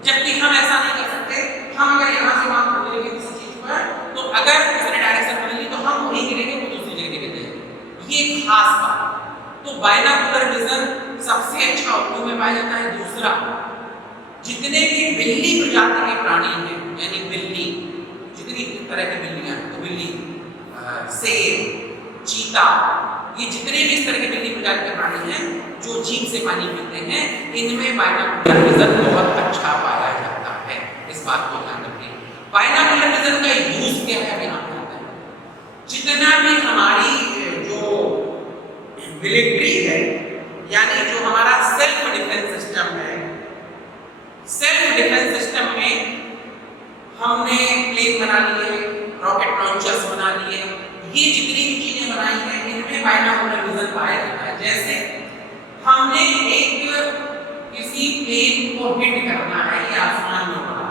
जबकि हम ऐसा नहीं कर सकते। हम अगर यहाँ से वहां पकड़ लेंगे किसी चीज पर, तो अगर उसने डायरेक्शन बदली तो हम वहीं गिरेंगे, वो दूसरी जगह गिर जाएंगे। ये खास बात। तो बाइनोकुलर विजन सबसे अच्छा उल्लू में पाया जाता है। दूसरा, जितने भी बिल्ली प्रजाति के प्राणी हैं, यानी बिल्ली, जितनी तरह की बिल्लियां, तो बिल्ली, शेर, चीता, ये जितने भी इस तरह के बिल्ली प्रजाति के प्राणी हैं जो जीभ से पानी पीते हैं, इनमें बाइनोकुलर विजन बहुत अच्छा पाया जाता है। इस बात को ध्यान रखिए। बाइनोकुलर विजन का यूज क्या है यहाँ पे आता है। जितना भी हमारी जो मिलिट्री है, यानी जो हमारा सेल्फ डिफेंस सिस्टम है, सेल्फ डिफेंस सिस्टम में हमने प्लेन बना लिए, रॉकेट लॉन्चर्स बना लिए, ये जितनी भी चीजें बनाई हैं इनमें बाइनोकुलर विजन पाया जाता है। जैसे हमने एक किसी प्लेन को हिट करना है या आसमान में उड़ा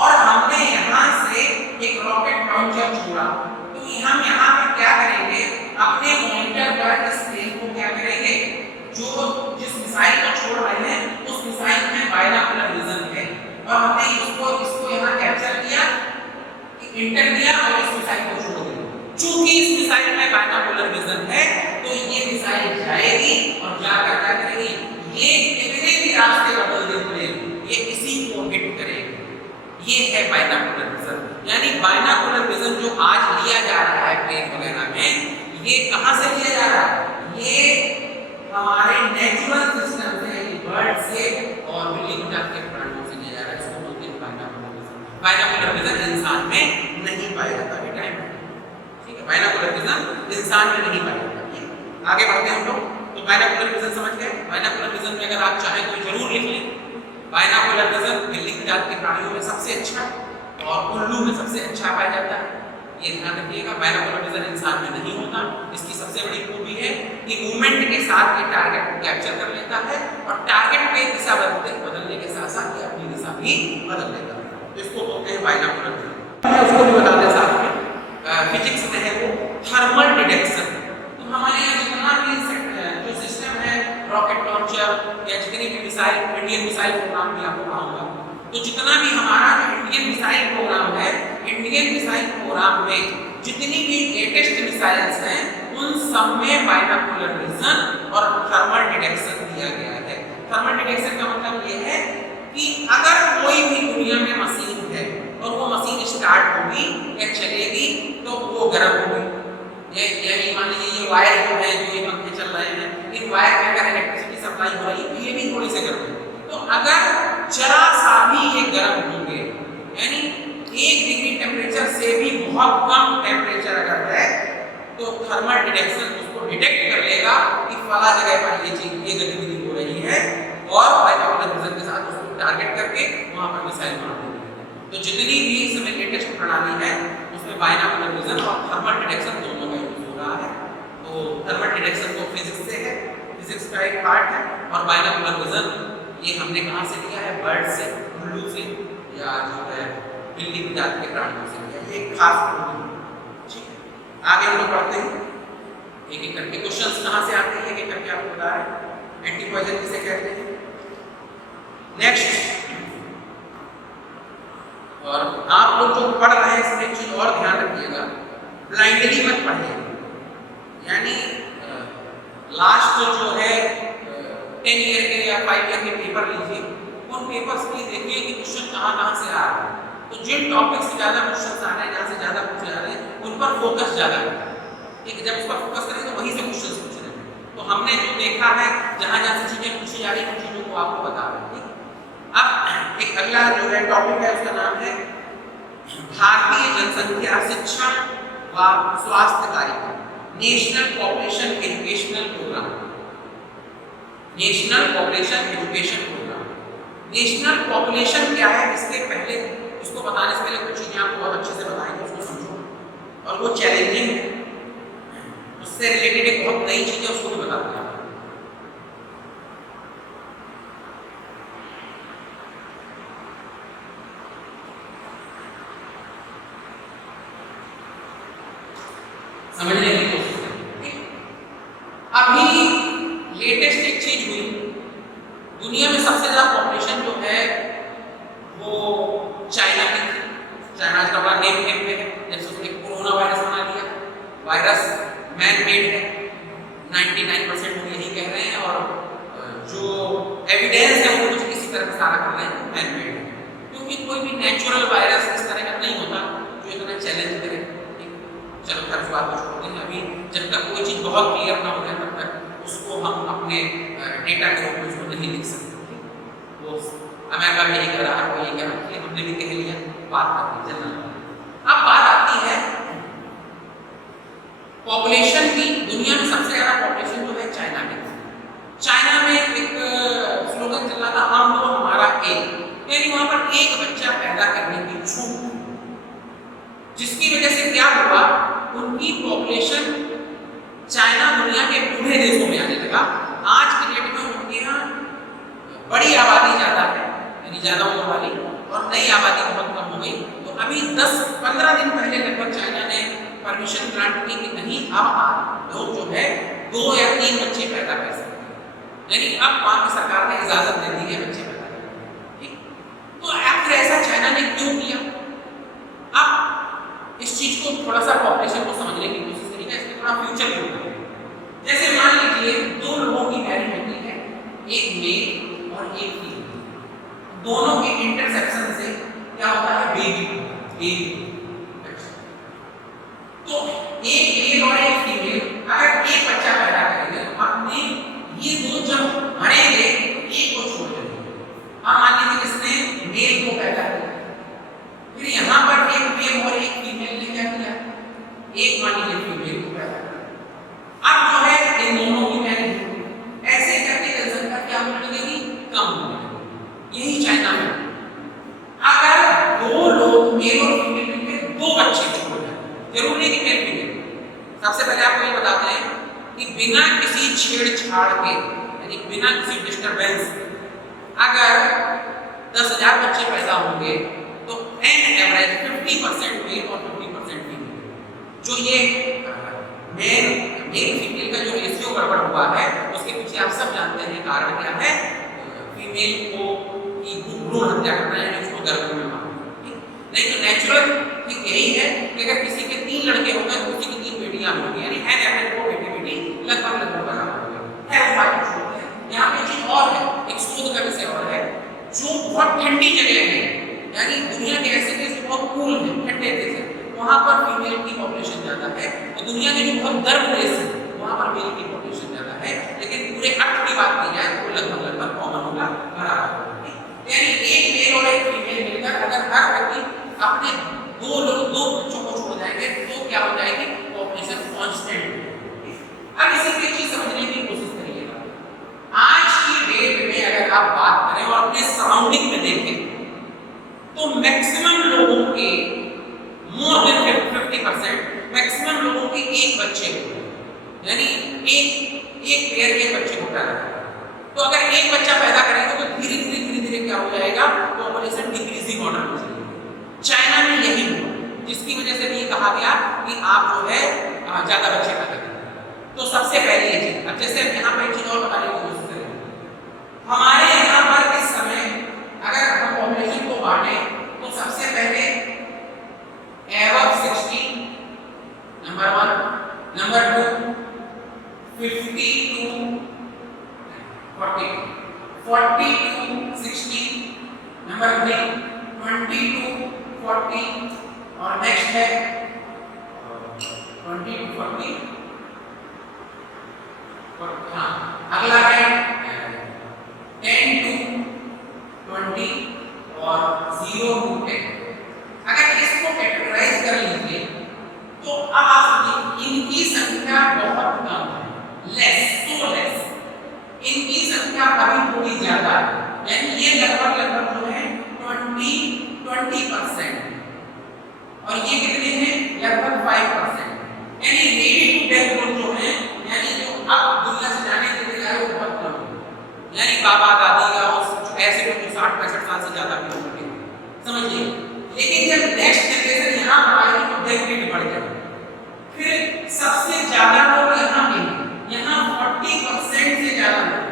और हमने यहाँ से एक रॉकेट लॉन्चर छोड़ा, तो हम यहाँ पर क्या करेंगे, अपने मॉनिटर पर इस प्लेन को क्या करेंगे, जो जिस मिसाइल को छोड़ रहे हैं उस मिसाइल में बाइनोकुलर विजन है और हमने इसको यहाँ कैप्चर किया, इंटर दिया और इस मिसाइल को छोड़ दिया। चूंकि इस मिसाइल में बाइनोकुलर विजन है तो ये मिसाइल जाएगी और जाकर क्या करेगी, ये कितने भी रास्ते बदल दे प्लेन, ये इसी को हिट करेगी। ये है बाइनोकुलर विजन। यानी बाइनोकुलर विजन जो आज लिया जा रहा है प्लेन वगैरह में, ये कहां से लिया जा रहा है? ये हमारे नेचुरल सिस्टम से, बर्ड से और बिल्ली प्रजाति के प्राणियों से लिया जा रहा है। इसको बोलते हैं बाइनोकुलर विजन। बाइनोकुलर विजन इंसान में नहीं पाया जाता बेटा, ठीक है। बाइनोकुलर विजन इंसान में नहीं पाया जाता। आगे बढ़ते हैं हम लोग। तो बाइनोकुलर विजन समझ गए। बाइनोकुलर विजन में अगर आप चाहें तो जरूर लिख लें। बाइनोकुलर विजन बिल्ली प्रजाति के प्राणियों में सबसे अच्छा और उल्लू में सबसे अच्छा पाया जाता है। ये ध्यान रखिएगा। बाइनोकुलर विजन इंसान में नहीं होता। इसकी सबसे बड़ी खूबी है कि मूवमेंट के साथ ये टारगेट को कैप्चर कर लेता है और टारगेट की दिशा बदलने के साथ साथ ये अपनी दिशा भी बदल लेता है। तो इसको बोलते हैं बाइनोकुलर विजन। उसको भी बता दें साथ में, फिजिक्स में है वो थर्मल डिटेक्शन। तो हमारे यहाँ जितना भी जो सिस्टम है, रॉकेट लॉन्चर या जितनी भी मिसाइल, इंडियन मिसाइल प्रोग्राम भी आपको पढ़ाऊंगा, तो जितना भी हमारा जो इंडियन मिसाइल प्रोग्राम है, इंडियन मिसाइल प्रोग्राम में जितनी भी लेटेस्ट मिसाइल्स हैं उन सब में बाइनोकुलर विजन और थर्मल डिटेक्शन दिया गया है। थर्मल डिटेक्शन का मतलब ये है कि अगर कोई भी दुनिया में मशीन है और वो मशीन स्टार्ट होगी या चलेगी तो वो गर्म होगी, ये मान लीजिए ये वायर जो है, जो ये पंखे चल रहे हैं, इन वायर में अगर इलेक्ट्रिसिटी सप्लाई हो रही है तो ये भी थोड़ी से गर्म है। तो अगर जरा सा भी ये गर्म होंगे, यानी 1 डिग्री टेम्परेचर से भी बहुत कम टेम्परेचर अगर है, तो थर्मल डिटेक्शन उसको डिटेक्ट कर लेगा कि फला जगह पर ये चीज, ये गतिविधि हो रही है, और बाइनोकुलर विजन के साथ उसको टारगेट करके वहां पर मिसाइल मार देंगे। तो जितनी भी समय लेटेस्ट प्रणाली है उसमें बाइनोकुलर विजन और थर्मल डिटेक्शन दोनों का यूज हो रहा है। तो थर्मल डिटेक्शन तो फिजिक्स से है, फिजिक्स का एक पार्ट है, और बाइनोकुलर विजन ये हमने कहां से लिया है? बर्ड से, उल्लू से, या जो है बिल्ली प्रजाति के प्राणियों से लिया है। ये खास ठीक है। आगे हम लोग पढ़ते हैं एक एक करके। क्वेश्चंस कहां से आते हैं एक एक करके आपको बता रहे हैं। एंटी पॉइजन किसे कहते हैं? नेक्स्ट, और आप लोग जो पढ़ रहे हैं इसमें एक चीज और ध्यान रखिएगा, ब्लाइंडली मत पढ़िए। यानी लास्ट जो है 10 ईयर के या 5 ईयर के पेपर लीजिए, उन पेपर्स में देखिए कि क्वेश्चन कहाँ से आ रहा है। तो जिन टॉपिक से ज्यादा क्वेश्चन आ रहे हैं, जहाँ से ज्यादा पूछे जा रहे हैं, उन पर फोकस ज्यादा करें। ठीक है, जब उस पर फोकस करेंगे तो वहीं से क्वेश्चन पूछ रहे हैं। तो हमने जो देखा है, जहाँ से चीजें पूछी जा रही हैं, उन चीजों को आपको बता रहे हैं। ठीक, अब एक अगला जो है टॉपिक है, उसका नाम है भारतीय जनसंख्या शिक्षण व स्वास्थ्य कार्यक्रम, national population educational programme. National population education programme, national population क्या है, इसके पहले इसको बताने से पहले कुछ चीजें आपको बहुत अच्छे से बताएंगे, उसको समझो। और वो चैलेंजिंग है, उससे रिलेटेड एक बहुत नई चीज है, उसको भी बताते हैं। समझने की कोशिश करें। अभी लेटेस्ट एक चीज हुई, दुनिया में सबसे ज्यादा पॉपुलेशन जो है वो चाइना की थी। चाइना का बड़ा नेम पे है, जैसे उसने कोरोना वायरस बना लिया। वायरस मैन मेड है, 99% लोग यही कह रहे हैं, और जो एविडेंस है वो कुछ इसी तरह सारा कर रहे हैं, मैन मेड है। क्योंकि कोई भी नेचुरल वायरस इस तरह का नहीं होता जो इतना चैलेंज करे। चलो खैर उस बात को छोड़ते हैं, अभी जब तक कोई चीज़ बहुत क्लियर ना हो जाए तब तक उसको हम अपने डेटा के रूप में उसको नहीं लिख सकते। वो अमेरिका में यही कह रहा है, वो यही कह रहा है, हमने भी कह लिया, बात करते हैं जनरल। अब बात आती है पॉपुलेशन की। दुनिया में सबसे ज़्यादा पॉपुलेशन जो है चाइना में। चाइना में एक स्लोगन चल रहा था, हम तो हमारा एक, यानी वहाँ पर एक बच्चा पैदा करने की छूट, जिसकी वजह से क्या हुआ, उनकी पॉपुलेशन चाइना दुनिया के बूढ़े देशों में आने लगा। आज की डेट में उनके यहाँ बड़ी आबादी ज्यादा है, यानी ज्यादा उम्र वाली, और नई आबादी बहुत कम हो गई। तो अभी 10-15 दिन पहले लगभग चाइना ने परमिशन ग्रांट की कि नहीं, अब लोग जो है 2 या 3 बच्चे पैदा कर सकते हैं, यानी अब वहाँ की सरकार ने इजाजत दे दी है बच्चे पैदा करने की। तो आखिर ऐसा चाइना ने क्यों किया? अब इस चीज को थोड़ा सा पॉपुलेशन को समझने की कोशिश करिएगा, इसमें थोड़ा फ्यूचर भी होगा। जैसे मान लीजिए 2 लोगों की मैरिज होती है, एक मेल और एक फीमेल, दोनों के इंटरसेक्शन से क्या होता है? बेबी। तो एक मेल और एक फीमेल अगर एक बच्चा पैदा करेंगे तो आपने ये दो जब बढ़ेंगे एक को छोड़ देंगे। अब मान लीजिए इसने मेल को पैदा किया, फिर यहाँ पर एक मेल और एक फीमेल ने क्या किया? एक मान लीजिए फीमेल को पैदा किया। अब जो है इन दोनों की मैरिज होगी, ऐसे करके जनसंख्या क्या होने लगेगी? कम होने लगेगी। यही चाइना में अगर 2 लोग मेल और फीमेल मिलकर 2 बच्चे छोड़ दें, जरूरी नहीं कि मेल फीमेल, सबसे पहले आपको ये बताते हैं कि बिना किसी छेड़छाड़ के, यानी बिना किसी डिस्टरबेंस, अगर 10,000 बच्चे पैदा होंगे तो एन एवरेज 50% मेल और 50% फीमेल। जो ये मेल फीमेल का जो रेशियो गड़बड़ हुआ है उसके पीछे आप सब जानते हैं कारण क्या है? फीमेल को की भ्रूण हत्या करना है, उसको गर्भ में मारना। नहीं तो नेचुरल ठीक यही है कि अगर किसी के 3 लड़के हो गए तो किसी की 3 बेटियां होंगी, यानी एन एवरेज को बेटी लगभग बराबर होगा। है उस बात को छोड़ते हैं। यहाँ पे चीज और है, एक शोध का विषय और है, जो बहुत ठंडी जगह है, यानी दुनिया के ऐसे देश बहुत कूल है, ठंडे देश है, वहां पर फीमेल की पॉपुलेशन ज्यादा है। और दुनिया के जो बहुत गर्म देश है वहां पर मेल की पॉपुलेशन ज्यादा है, लेकिन पूरे अर्थ की बात की जाए तो लगभग कॉमन होगा, बराबर होगा। यानी एक मेल और एक फीमेल मिलकर अगर हर व्यक्ति अपने दो बच्चों को छोड़ जाएंगे तो क्या हो जाएगी, पॉपुलेशन कांस्टेंट। अब इसी की चीज समझने की कोशिश करिएगा। आज की डेट में अगर आप बात करें और अपने सराउंडिंग में देखें तो मैक्सिमम लोगों के मोर देन 50% मैक्सिमम लोगों के एक बच्चे को, यानी एक पेयर के बच्चे को पैदा करें। तो अगर एक बच्चा पैदा करेंगे तो धीरे धीरे क्या हो जाएगा, पॉपुलेशन डिक्रीजिंग ऑर्डर में चलेगी। चाइना में यही हुआ, जिसकी वजह से भी ये कहा गया कि आप जो है ज्यादा बच्चे पैदा करें। तो सबसे पहले ये चीज, अब जैसे यहाँ पर एक चीज और बताने की कोशिश करें, हमारे यहाँ पर इस समय अगर हम पॉपुलेशन को बांटे तो सबसे पहले above 60 number 1, number 2 50 to 40, 40 to 60, number 3 20 to 40 और नेक्स्ट है 20 to 40 और हाँ अगला है 10 to 20 और 0 to 10। अगर इसको कैटेगराइज कर लीजिए तो अब आप समझिए इनकी संख्या बहुत कम है, लेस, इनकी संख्या अभी थोड़ी ज्यादा है, यानी ये लगभग जो है 20% और ये कितने हैं, लगभग 5%। यानी रेडी टू डेथ ग्रुप जो है, यानी जो अब दुनिया से जाने के लिए वो बहुत कम है। यानी बाबा दादी का उस ऐसे लोग जो 60-65 साल से ज्यादा भी होंगे, समझिए। लेकिन जब नेक्स्ट जनरेशन यहाँ पर आएगी तो डेथ रेट बढ़ जाएगा। फिर सबसे ज्यादा लोग यहाँ 40% से ज्यादा लोग,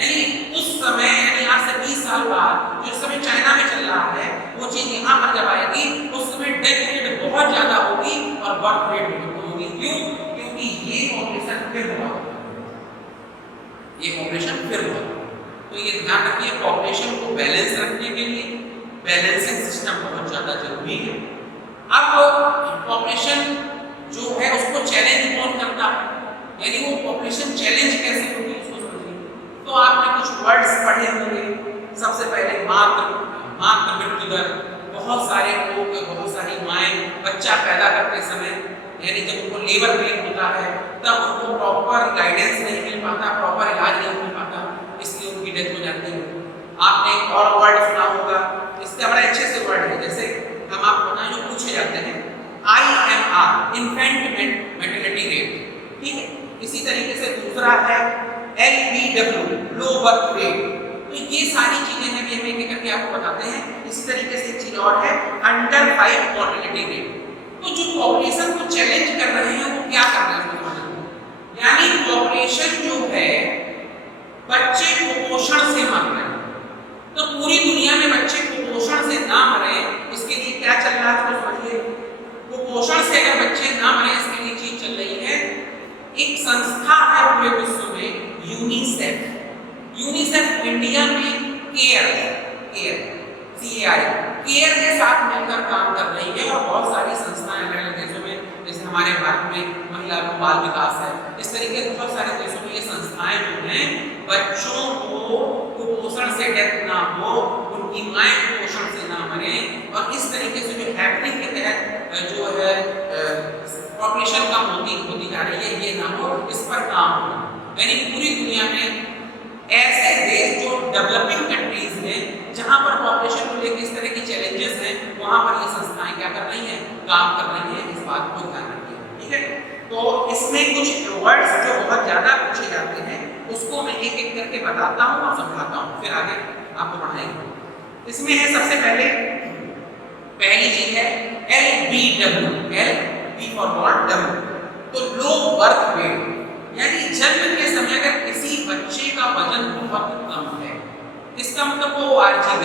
यानी उस समय, यानी आज से 20 साल बाद जो समय चाइना में चल रहा है वो चीज यहाँ पर जब आएगी उस समय डेथ रेट बहुत ज्यादा होगी और बर्थ रेट भी कम होगी। क्यों? क्योंकि ये पॉपुलेशन फिर हुआ, तो ये ध्यान रखिए, पॉपुलेशन को बैलेंस रखने के लिए बैलेंसिंग सिस्टम बहुत ज्यादा जरूरी है। अब पॉपुलेशन जो है उसको चैलेंज कौन करता है, यानी वो पॉपुलेशन चैलेंज कैसे होगी उसको समझिए। तो आपने कुछ वर्ड्स पढ़े होंगे, सबसे पहले मातृ मृत्यु दर। बहुत सारे लोग, बहुत सारी माएँ बच्चा पैदा करते समय, यानी जब उनको लेबर पेन होता है तब उनको प्रॉपर गाइडेंस नहीं मिल पाता, प्रॉपर इलाज नहीं मिल पाता, इसलिए उनकी डेथ हो जाती है। आपने एक और वर्ड सुना होगा, इसका बड़ा अच्छे से वर्ड है, जैसे हम आपको बताएं जो पूछे जाते हैं, IMR इन्फेंट मोर्टेलिटी रेट, ठीक है। इसी तरीके से दूसरा है LBW लो बर्थ रेट। तो ये सारी चीजें हैं, ये एक करके आपको बताते हैं। इसी तरीके से एक चीज और है अंडर 5 मोर्टेलिटी रेट। तो जो पॉपुलेशन को चैलेंज कर रहे हैं वो क्या कर रहे हैं, यानी पॉपुलेशन जो है बच्चे कुपोषण से मर रहे हैं। तो पूरी दुनिया में बच्चे कुपोषण से ना मरे इसके लिए क्या चल रहा है, तो समझिए। कुपोषण से अगर बच्चे ना मरे इसके लिए चीज चल रही है, एक संस्था है पूरे विश्व में, यूनिसेफ इंडिया में केयर के साथ मिलकर काम कर रही है। और बहुत सारी संस्थाएं अलग-अलग देशों में, जैसे हमारे भारत में महिला बाल विकास है, इस तरीके से बहुत सारे देशों में ये संस्थाएं जो हैं बच्चों को कुपोषण से डेथ ना हो, उनकी माएँ कुपोषण से ना मरे, और इस तरीके से जो हैपनिंग के तहत जो है पॉपुलेशन कम होती जा रही है, ये ना हो, इस पर काम हो। यानी पूरी दुनिया में ऐसे देश जो डेवलपिंग कंट्रीज हैं, जहां पर पॉपुलेशन को लेकर इस तरह की चैलेंजेस हैं, वहां पर ये संस्थाएं क्या कर रही हैं, काम कर रही हैं। इस बात को ध्यान रखिए, ठीक है। तो इसमें कुछ वर्ड्स जो बहुत ज्यादा पूछे जाते हैं उसको मैं एक एक करके बताता हूँ और समझाता हूँ, फिर आगे आपको पढ़ाएंगे। इसमें है सबसे पहली चीज है LBW, L for born, W। तो लो बर्थ वेट, यानी जन्म के समय अगर किसी बच्चे का वजन बहुत कम है, इसका मतलब वो RGB,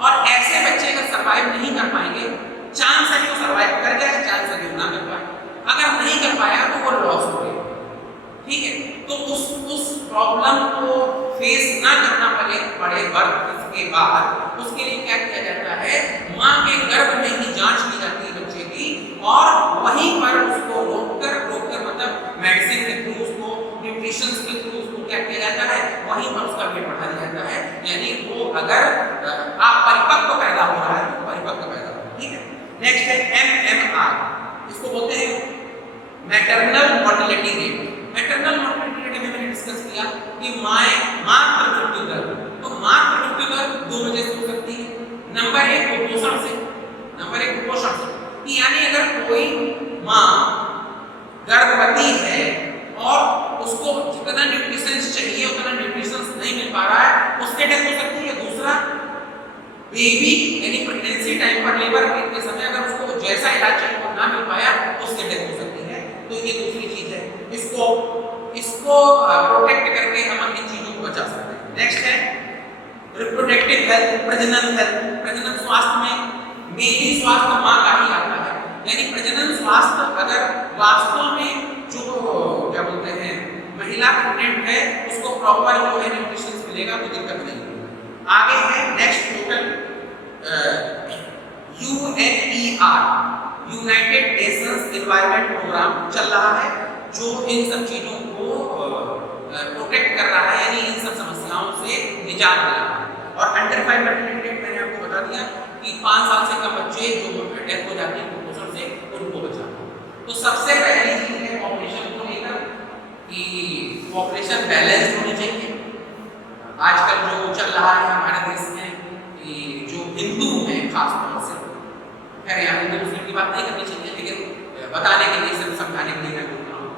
और ऐसे बच्चे का सरवाइव नहीं कर पाएंगे, चांस है कि वो सरवाइव कर जाए, चांस है कि वो ना कर पाए। अगर नहीं कर पाया तो वो लॉस हो गया, ठीक है। तो उस प्रॉब्लम को फेस ना करना पड़े बर्थ के बाद, उसके लिए क्या किया जाता है, माँ के गर्भ में ही जांच की जाती है बच्चे की नेक्स्ट है MMR, इसको बोलते हैं maternal mortality rate. Maternal mortality rate में मैंने डिस्कस किया कि मातृ मृत्यु दर। तो मातृ मृत्यु दर दो वजह से हो सकती है। नंबर एक कुपोषण से, नंबर एक कुपोषण से, कि यानी अगर कोई माँ गर्भवती है और उसको जितना न्यूट्रिशंस चाहिए उतना न्यूट्रिशंस नहीं मिल पा रहा है, उसके डेथ हो सकती है। दूसरा, बेबी यानी प्रेगनेंसी टाइम पर लेबर के समय अगर उसको जैसा इलाज चाहिए वो ना मिल पाया, उसके डेथ हो सकती है। तो ये दूसरी चीज है, इसको प्रोटेक्ट करके हम इन चीजों को बचा सकते हैं। नेक्स्ट है रिप्रोडक्टिव हेल्थ, प्रजनन हेल्थ। प्रजनन स्वास्थ्य में मेनली स्वास्थ्य माँ का ही आता है, यानी प्रजनन स्वास्थ्य अगर वास्तव में जो क्या बोलते हैं महिला प्रेग्नेंट है उसको प्रॉपर जो है न्यूट्रिशन मिलेगा तो दिक्कत नहीं होगी। आगे है next total UNER, United Nations Environment Programme चल रहा है जो इन सब चीजों को प्रोटेक्ट कर रहा है, यानी इन सब समस्याओं से निजात दिला रहा है। और अंडर 5 फर्टिलिटी रेट मैंने आपको बता दिया कि 5 साल से कम बच्चे जो डेथ हो जाते हैं कुपोषण से, उनको बचाना। तो सबसे पहली चीज है पॉपुलेशन को लेकर कि पॉपुलेशन बैलेंस होनी चाहिए। आजकल जो चल रहा है हमारे देश में कि जो हिंदू हैं खास तौर से, खैर यहाँ हिंदू मुस्लिम की बात नहीं करनी चाहिए, लेकिन बताने के लिए, सिर्फ समझाने के लिए मैं बोल रहा हूँ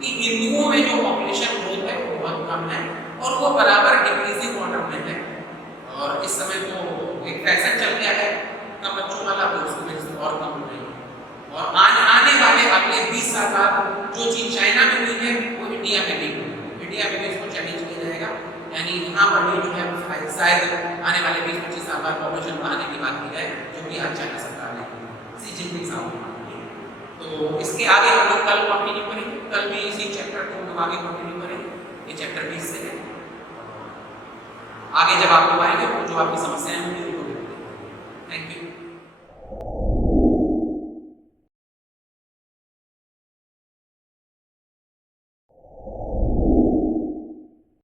कि हिंदुओं में जो पॉपुलेशन ग्रोथ है वो बहुत कम है और वो बराबर डिक्रीजिंग ऑर्डर में है। और इस समय तो एक फैशन चल गया है कम बच्चों वाला, तो उसकी वजह से और कम हो रही है। और आने वाले अगले 20 साल बाद जो चीज चाइना में हुई है वो इंडिया में भी हुई है। इंडिया में भी इसको चैलेंज किया जाएगा, यानी यहाँ पर भी जो है शायद आने वाले 20-25 साल बाद पॉपुलेशन बढ़ाने की बात की जाए, जो कि आज चाइना सरकार ने सी जिनपिंग साहब ने की है। तो इसके आगे हम लोग कल कंटिन्यू करेंगे, कल भी इसी चैप्टर को हम लोग आगे कंटिन्यू करेंगे। ये चैप्टर 20 से है। आगे जब आप लोग आएंगे तो जो आपकी समस्याएं होंगी उनको देखते हैं। Thank you.